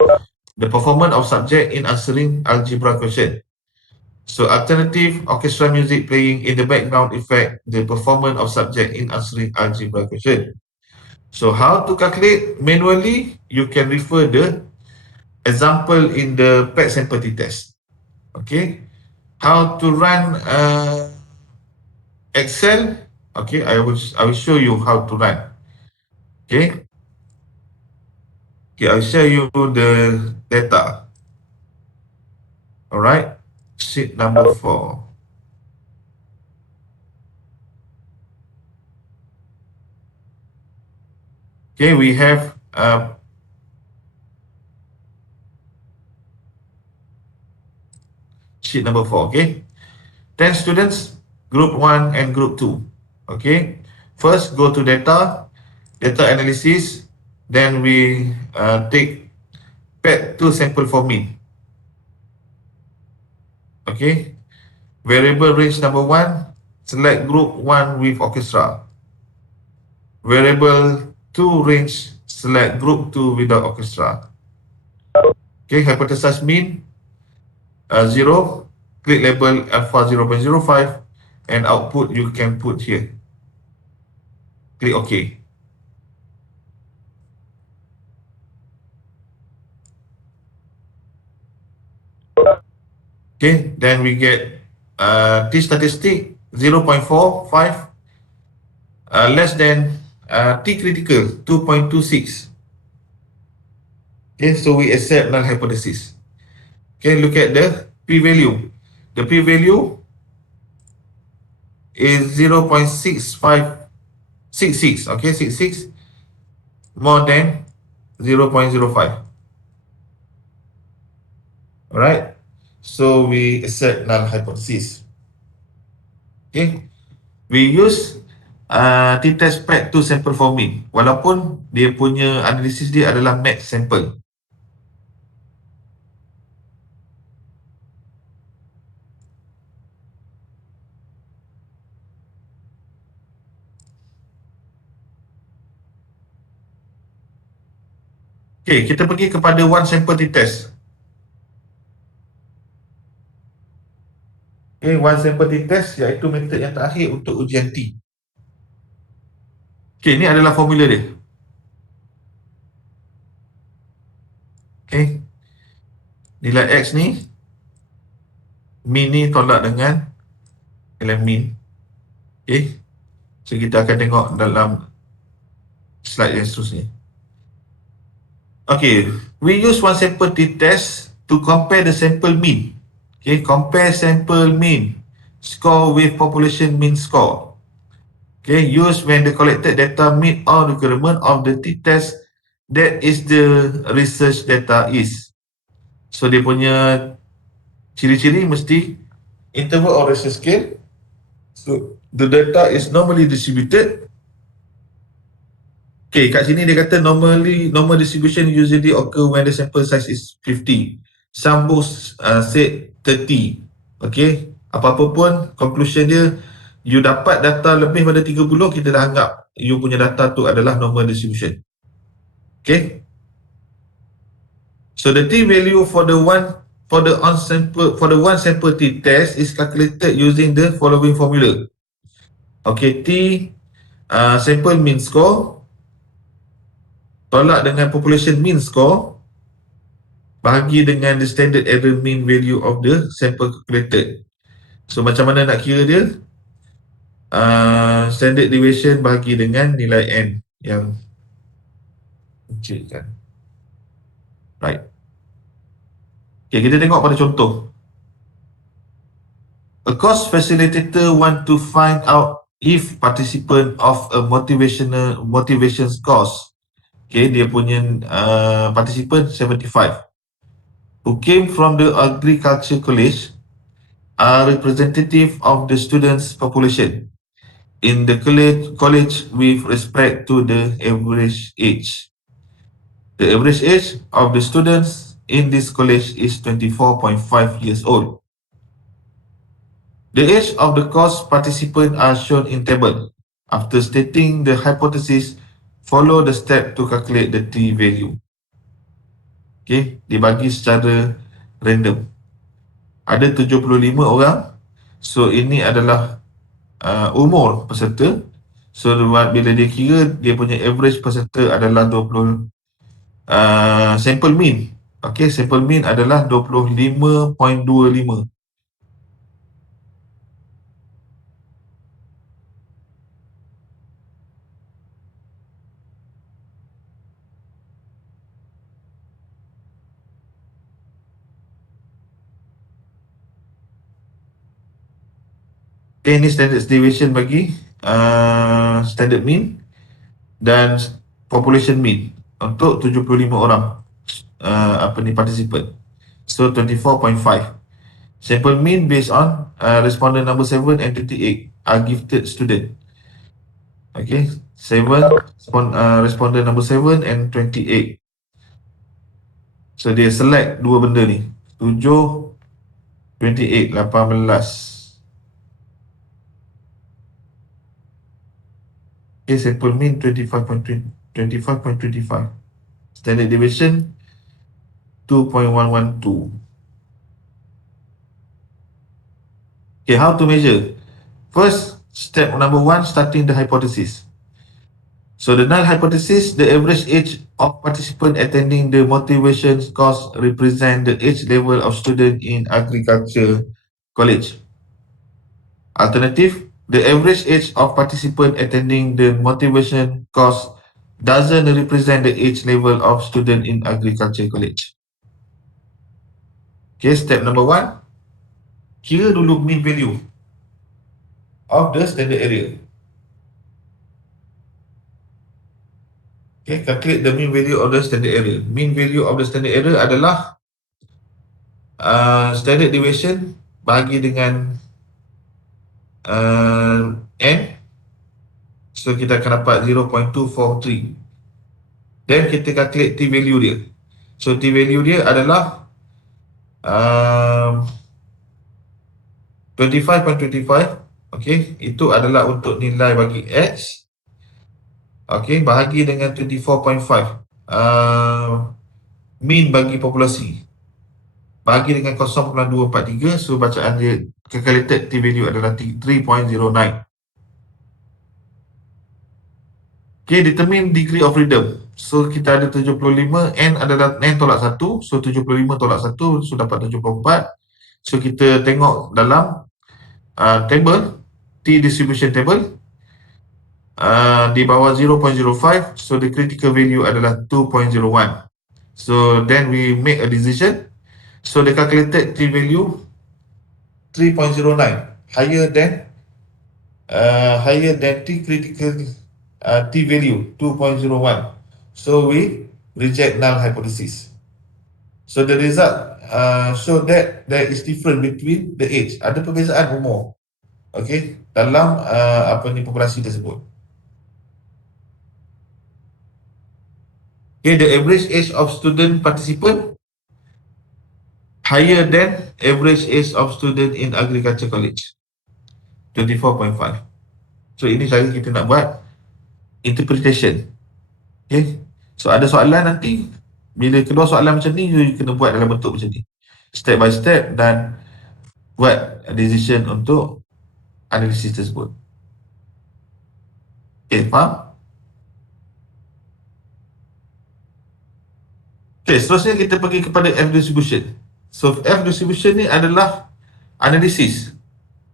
the performance of subject in answering algebra question. So alternative, orchestra music playing in the background affect the performance of subject in answering algebra question. So how to calculate manually? You can refer the example in the patch sample t-test. Okay, how to run Excel? Okay, I will show you how to run. Okay, I'll show you the data. All right, sheet number 4. Okay, we have sheet number 4. Okay, 10 students, group 1 and group 2. Okay, first go to data analysis, then we take PET2 sample for mean. Okay, variable range number 1, select group 1 with orchestra. Variable 2 range, select group 2 without orchestra. Okay, hypothesize mean 0, click label alpha 0.05 and output you can put here. Click OK. Okay, then we get T statistic 0.45, less than T critical 2.26. Okay, so we accept null hypothesis. Okay, look at the p-value. The p-value is 0.6566. Okay, 66 more than 0.05. All right, so we accept null hypothesis. Okay, we use t-test PET2 sample for mean, walaupun dia punya analisis dia adalah match sample. Okey, kita pergi kepada one sample t-test. Okay, one sample t-test iaitu metod yang terakhir untuk ujian T. Okey, ini adalah formula dia. Okey. Nilai X ni, min ni tolak dengan nilai min. Okey. So, kita akan tengok dalam slide yang seterusnya. Okay, we use one sample t-test to compare the sample mean. Okay, compare sample mean score with population mean score. Okay, use when the collected data meet all requirement of the t-test, that is the research data is. So, dia punya ciri-ciri mesti interval of research scale. So, the data is normally distributed. Okay, kat sini dia kata normal distribution usually occur when the sample size is 50. Some books say 30. Okay, apa-apa pun conclusion dia, you dapat data lebih pada 30, kita dah anggap you punya data tu adalah normal distribution. Okay, so the t value for the one sample t-test is calculated using the following formula. Okay, t sample mean score tolak dengan population mean score bahagi dengan the standard error mean value of the sample calculated. So, macam mana nak kira dia? Standard deviation bahagi dengan nilai n yang kecil kan. Right. Okay, kita tengok pada contoh. A course facilitator want to find out if participant of a motivation course, okay, dia punya participant 75 who came from the agriculture college are representative of the students population in the college with respect to the average age. The average age of the students in this college is 24.5 years old. The age of the course participant are shown in table. After stating the hypothesis, follow the step to calculate the t value. Okay, dibagi secara random. Ada 75 orang. So, ini adalah umur peserta. So, bila dia kira, dia punya average peserta adalah 20. Sample mean. Okay, sample mean adalah 25.25. Okay, ini standard deviation bagi standard mean dan population mean untuk 75 orang participant. So 24.5. Sample mean based on respondent number 7 and 28 are gifted student. Okay, 7 respondent number 7 and 28. So dia select dua benda ni, 7, 28, 18. Okay, sample mean 25.25. Standard deviation 2.112. Okay, how to measure? First, step number 1, starting the hypothesis. So the null hypothesis, the average age of participant attending the motivation course represent the age level of student in agriculture college. Alternative, the average age of participant attending the motivation course doesn't represent the age level of student in agriculture college. Okay, step number 1, kira dulu mean value of the standard area. Okay, calculate the mean value of the standard area. Mean value of the standard area adalah standard deviation bahagi dengan n. So, kita akan dapat 0.243. Then, kita calculate t value dia. So, t value dia adalah 25.25. Okay, itu adalah untuk nilai bagi X. Okay, bahagi dengan 24.5. mean bagi populasi. Bagi dengan 0.243, so bacaan dia calculated t-value adalah 3.09. Okay, determine degree of freedom. So kita ada 75, N adalah N tolak 1, so 75 tolak 1, so dapat 74. So kita tengok dalam table, T distribution table, di bawah 0.05, so the critical value adalah 2.01. So then we make a decision. So the calculated T value 3.09, higher than T critical T value 2.01. So we reject null hypothesis. So the result show that there is difference between the age. Ada perbezaan umur, okay, dalam populasi tersebut. Okay, the average age of student participant higher than average age of student in agriculture college, 24.5. So ini cara kita nak buat interpretation. Okay, so ada soalan nanti, bila keluar soalan macam ni, you kena buat dalam bentuk macam ni, step by step, dan buat decision untuk analisis tersebut. Okay, faham? Okay, seterusnya kita pergi kepada F distribution. So F distribution ni adalah analisis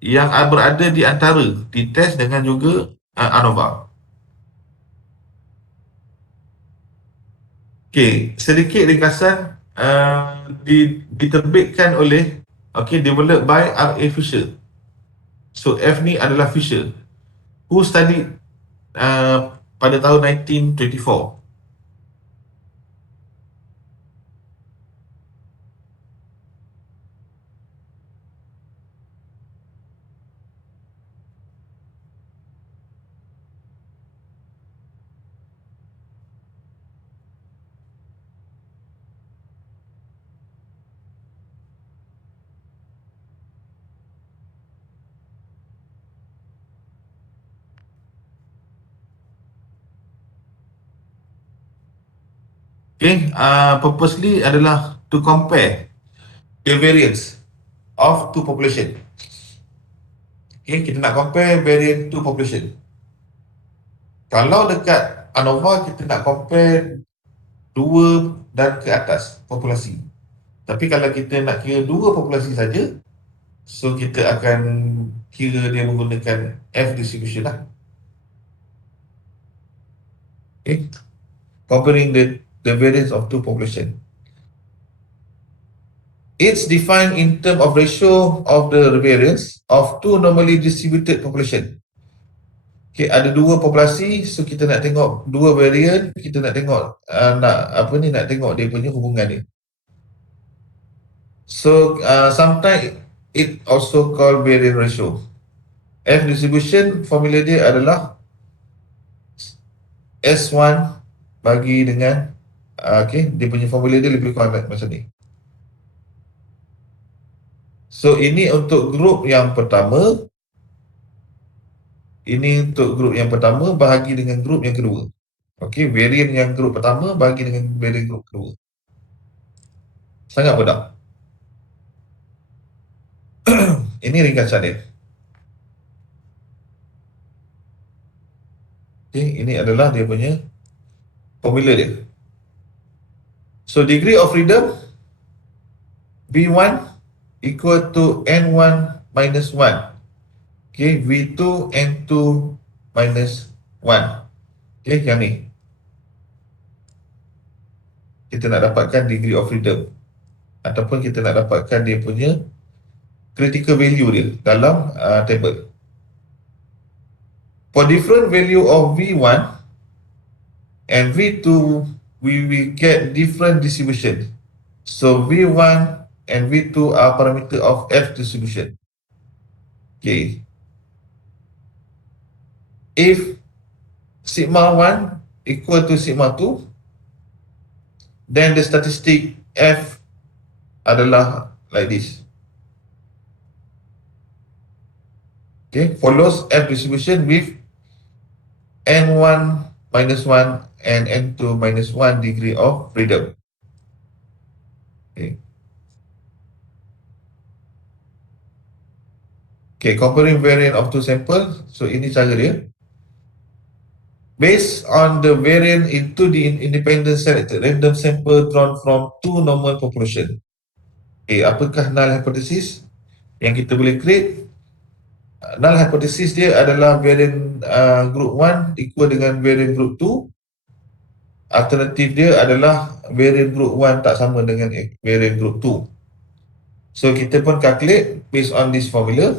yang berada di antara t-test dengan juga ANOVA. Okay, sedikit ringkasan diterbitkan oleh developed by R.A. Fisher. So F ni adalah Fisher, who studied pada tahun 1924. Okay, purposely adalah to compare the variance of two population. Okay, kita nak compare variance two population. Kalau dekat ANOVA, kita nak compare 2 dan ke atas populasi. Tapi kalau kita nak kira 2 populasi saja, so kita akan kira dia menggunakan F distribution lah. Okay, comparing the variance of two population. It's defined in terms of ratio of the variance of two normally distributed population. Okay, ada 2 populasi, so kita nak tengok 2 variant, kita nak tengok nak tengok dia punya hubungan dia. So sometimes it also called variance ratio. F distribution formula dia adalah S1 bagi dengan dia punya formula dia lebih kurang macam ni. So ini untuk grup yang pertama, ini untuk grup yang pertama bahagi dengan grup yang kedua. Okey, variant yang grup pertama bahagi dengan variant grup kedua. Sangat mudah. Ini ringkasan dia. Okay, ini adalah dia punya formula dia. So degree of freedom V1 equal to N1 minus 1. Okay, V2 N2 minus 1. Okay, yang ni. Kita nak dapatkan degree of freedom, ataupun kita nak dapatkan dia punya critical value dia dalam table. For different value of V1 and V2, we will get different distribution. So V1 and V2 are parameter of F distribution. Okay. If sigma 1 equal to sigma 2, then the statistic F adalah like this. Okay, follows F distribution with N1 minus 1 and N2 minus 1 degree of freedom. Okay. Okay, comparing variant of two sample. So ini cara dia. Based on the variant into the independent selected random sample drawn from two normal population. Okay, apakah null hypothesis yang kita boleh create? Null hypothesis dia adalah variant group 1 equal dengan variant group 2. Alternatif dia adalah variant group 1 tak sama dengan variant group 2. So kita pun calculate based on this formula.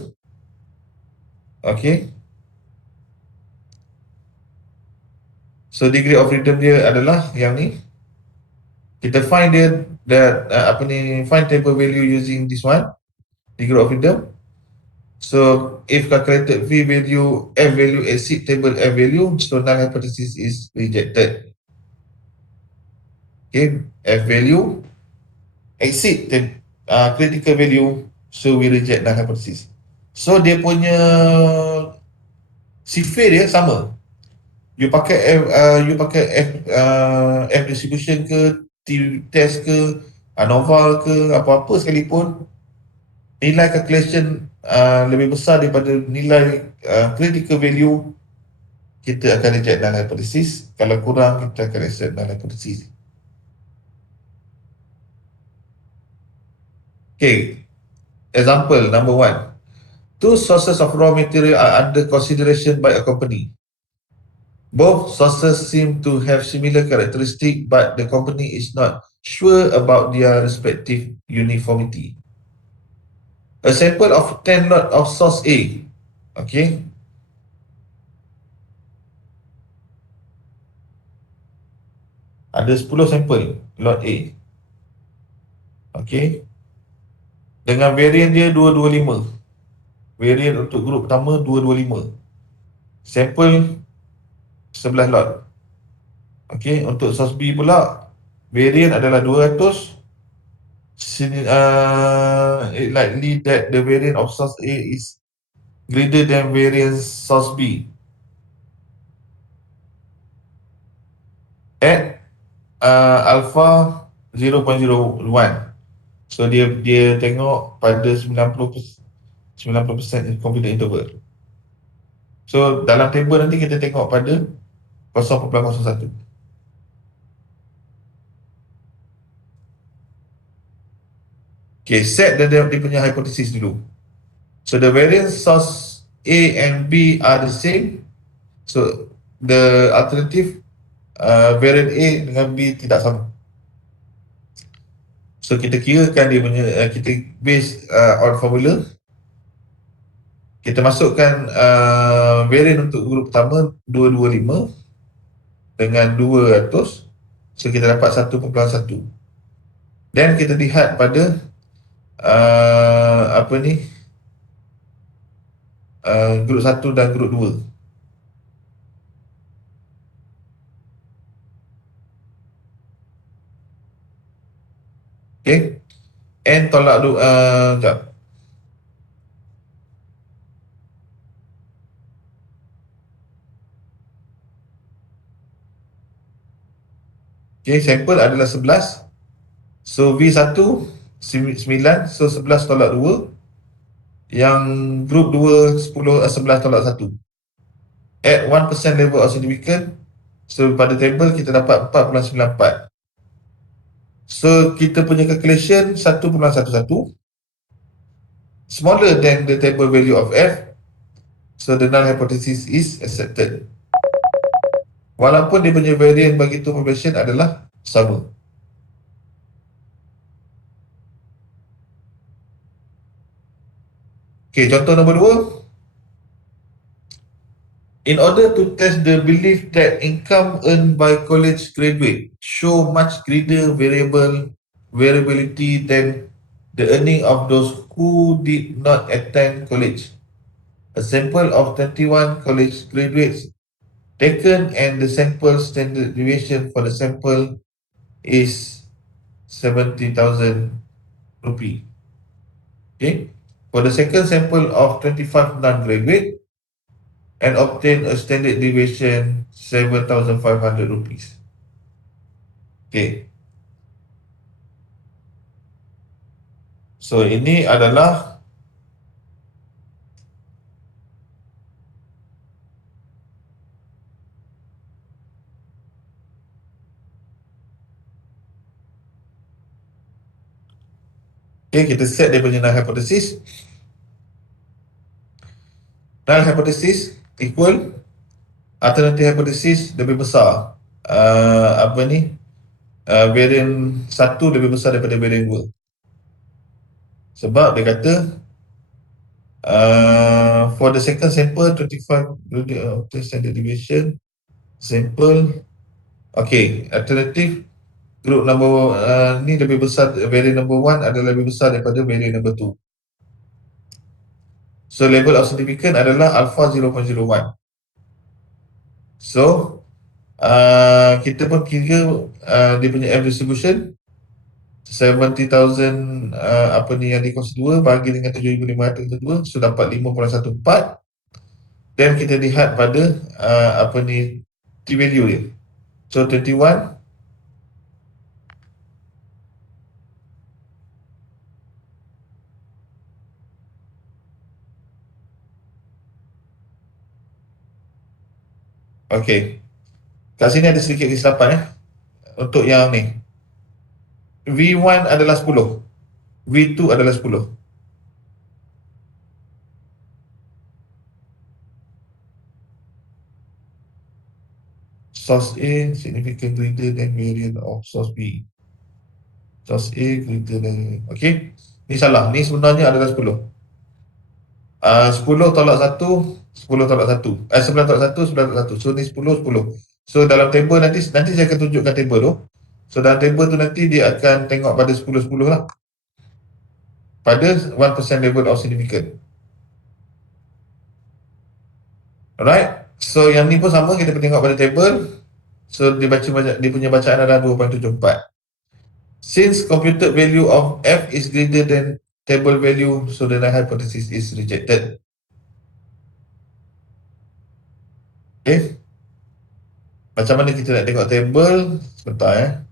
Okay. So degree of freedom dia adalah yang ni. Kita find dia that find table value using this one, degree of freedom. So if calculated V value, F value exceed table F value, so null hypothesis is rejected. Okay, F value exceed the critical value, so we reject null hypothesis. So dia punya cipher dia sama. You pakai F distribution ke, T test ke, ANOVA ke, apa-apa sekalipun, nilai calculation lebih besar daripada nilai critical value, kita akan reject null hypothesis. Kalau kurang, kita akan accept null hypothesis. Okay, example number 1. Two sources of raw material are under consideration by a company. Both sources seem to have similar characteristics, but the company is not sure about their respective uniformity. A sample of 10 lot of source A. Okay. Ada 10 sampel lot A. Okay. Dengan variant dia 225. Variant untuk grup pertama 225. Sampel 11 lot. Okay. Untuk source B pula, variant adalah 200. It likely that the variant of source A is greater than variance source B at alpha 0.01. So dia tengok pada 90% confidence interval. So dalam table nanti kita tengok pada 0.01. Okay, set dia punya hypothesis dulu. So the variance source A and B are the same. So the alternative variant A dengan B tidak sama. So kita kirakan dia punya, kita base on formula. Kita masukkan variant untuk grup pertama 225 dengan 200. So kita dapat 1.1. Dan kita lihat pada grup 1 dan grup 2. Okay. N tolak sekejap. Okay, sampel adalah 11. So V1 9, so 11 tolak 2. Yang grup 2 11 tolak 1. At 1% level of significance, so pada table kita dapat 4.94. So kita punya calculation 1.11, smaller than the table value of F. So the null hypothesis is accepted. Walaupun dia punya variant bagi two population adalah sama. Okay, contoh nombor 2. In order to test the belief that income earned by college graduate show much greater variability than the earning of those who did not attend college, a sample of 21 college graduates taken and the sample standard deviation for the sample is 70,000 rupee. Okay. For the second sample of 25 non-graduate, and obtain a standard deviation 7,500 rupees. Okay. So ini adalah kita set dia punya null hypothesis. Null hypothesis equal alternative hypothesis lebih besar. Apa ni? Variant 1 lebih besar daripada variant 2. Sebab dia kata for the second sample 25 standard deviation sample. Okay, alternative group number ni lebih besar, variant number 1 adalah lebih besar daripada variant number 2. So level of significance adalah alpha 0.01. So kita pun kira dia punya F distribution 70,000 apa ni yang dikos 2 bagi dengan 7,502, so dapat 5.14. Dan kita lihat pada apa ni T value dia. So 21. Okay, kat sini ada sedikit kesilapan untuk yang ni. V1 adalah 10, V2 adalah 10. Source A significant greater than variant of source B. Source A greater than, okay, ni salah, ni sebenarnya adalah 10. 10 tolak 1, 10 tolak 1. 9 tolak 1, 9 tolak 1. So ni 10, 10. So dalam table nanti saya akan tunjukkan table tu. So dalam table tu nanti dia akan tengok pada 10, 10 lah. Pada 1% level of significance. Alright. So yang ni pun sama, kita tengok pada table. So dia punya bacaan adalah 2.74. Since computed value of F is greater than table value, so the null hypothesis is rejected. Okay. Macam mana kita nak tengok table? Sebentar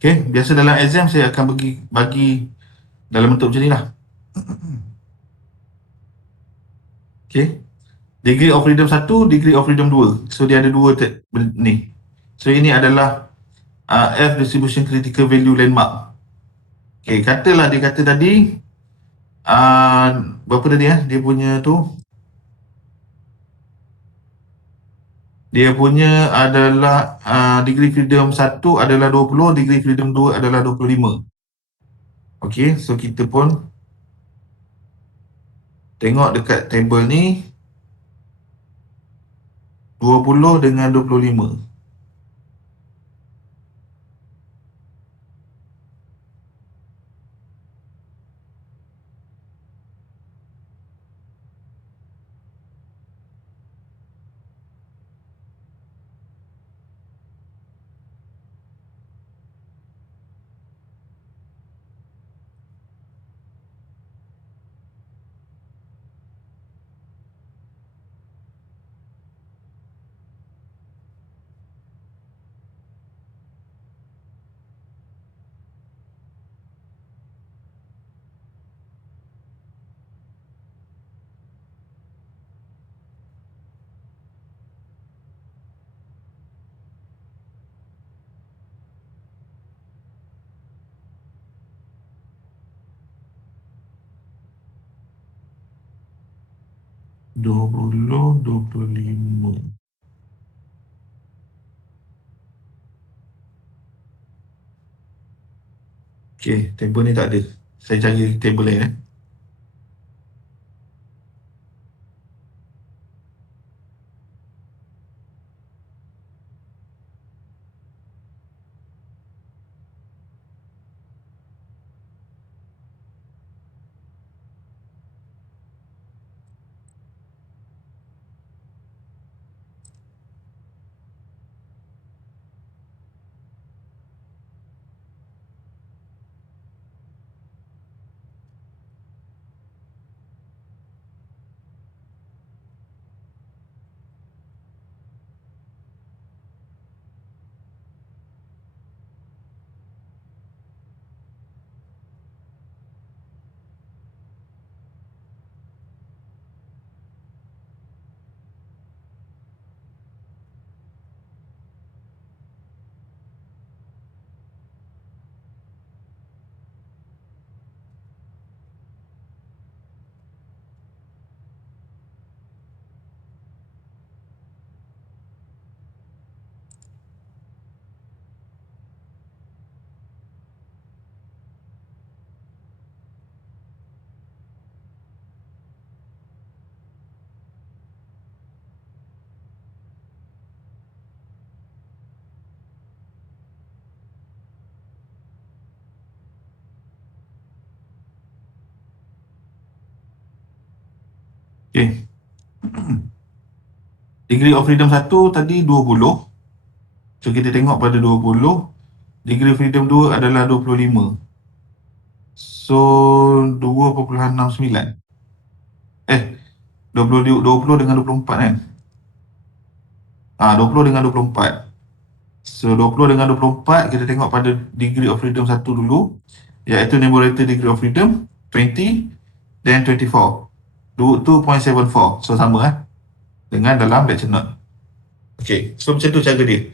Okay, biasa dalam exam saya akan bagi dalam bentuk macam ni lah. Okay, degree of freedom 1, degree of freedom 2. So dia ada dua ni. So ini adalah F distribution critical value landmark. Okay, katalah dia kata tadi berapa tadi dia punya tu, dia punya adalah degree freedom 1 adalah 20, degree freedom 2 adalah 25. Okay, so kita pun tengok dekat table ni 20 dengan 25. 20, 25. Okay, table ni tak ada. Saya cari table lain Okay. Degree of freedom 1 tadi 20. So kita tengok pada 20. Degree of freedom 2 adalah 25. So 2.69. 20 dengan 24 kan? 20 dengan 24. So 20 dengan 24 kita tengok pada degree of freedom 1 dulu, iaitu numerator degree of freedom 20 dan 24. 2.74. So sama dengan dalam lecture note. Okay, so macam tu cara dia.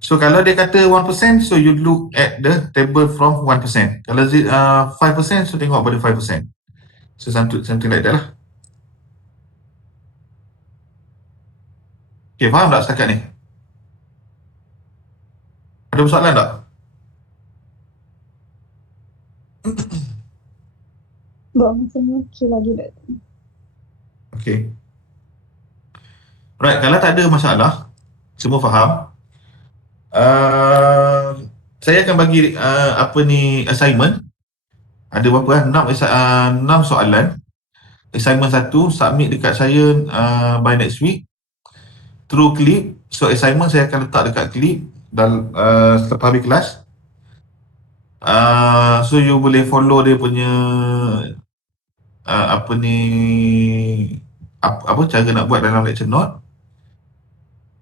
So kalau dia kata 1%, so you look at the table from 1%. Kalau 5%, so tengok pada 5%. So something like that lah. Okay, faham tak setakat ni? Ada persoalan tak? Buat macam ni okey lagi tak? Okay. Right, kalau tak ada masalah, semua faham. Saya akan bagi assignment. Ada berapa 6 soalan. Assignment 1 submit dekat saya by next week through Clip. So assignment saya akan letak dekat Clip dan selepas habis kelas. So you boleh follow dia punya apa cara nak buat dalam lecture note.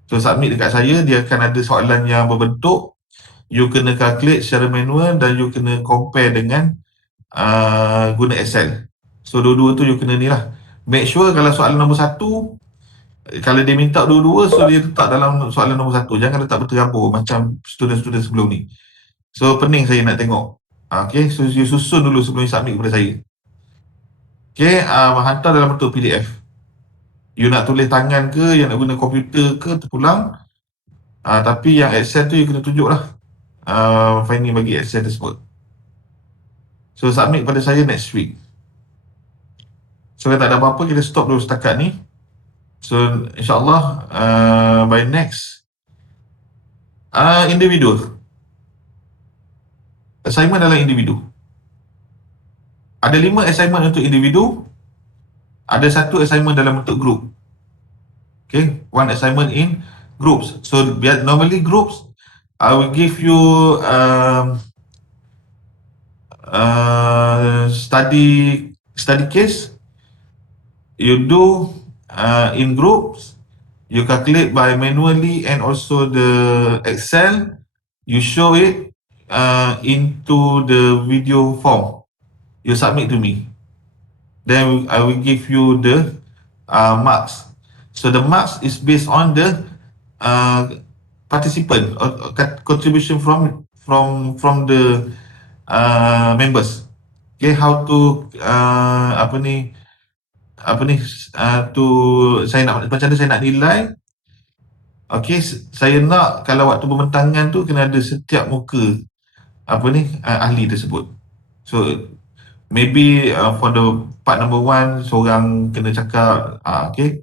So submit dekat saya, dia akan ada soalan yang berbentuk. You kena calculate secara manual dan you kena compare dengan guna Excel. So dua-dua tu you kena ni lah. Make sure kalau soalan nombor 1, kalau dia minta dua-dua, so dia letak dalam soalan nombor 1. Jangan letak berterabur macam student-student sebelum ni. So pening saya nak tengok. Okay, so you susun dulu sebelum you submit kepada saya. Okay, hantar dalam bentuk PDF. You nak tulis tangan ke, yang nak guna komputer ke, terpulang. Tapi yang Excel tu you kena tunjuk lah. Finding bagi Excel tersebut. So submit pada saya next week. So kalau tak ada apa-apa, kita stop dulu setakat ni. So insyaAllah by next individual. Assignment adalah individu. Ada 5 assignment untuk individu. Ada 1 assignment dalam bentuk group. Okay, 1 assignment in groups. So normally groups, I will give you study case. You do in groups. You calculate by manually and also the Excel. You show it into the video form. You submit to me. Then I will give you the marks. So the marks is based on the participant or contribution from the members. Okay, how to tu saya nak macam mana saya nak nilai. Okey, saya nak kalau waktu pembentangkan tu kena ada setiap muka ahli tersebut. So maybe for the part number 1 seorang kena cakap okey.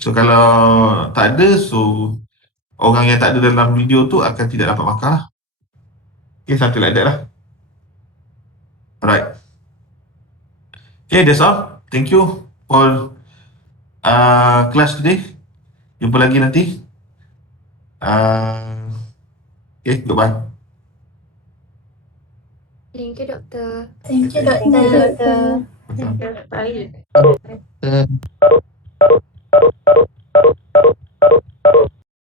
So kalau tak ada, so orang yang tak ada dalam video tu akan tidak dapat markah lah. Okay, something like that lah. Alright. Okay, that's all. Thank you for class today. Jumpa lagi nanti. Okay, goodbye. Thank you, Doktor. Thank you, Doktor. Thank you, Doktor.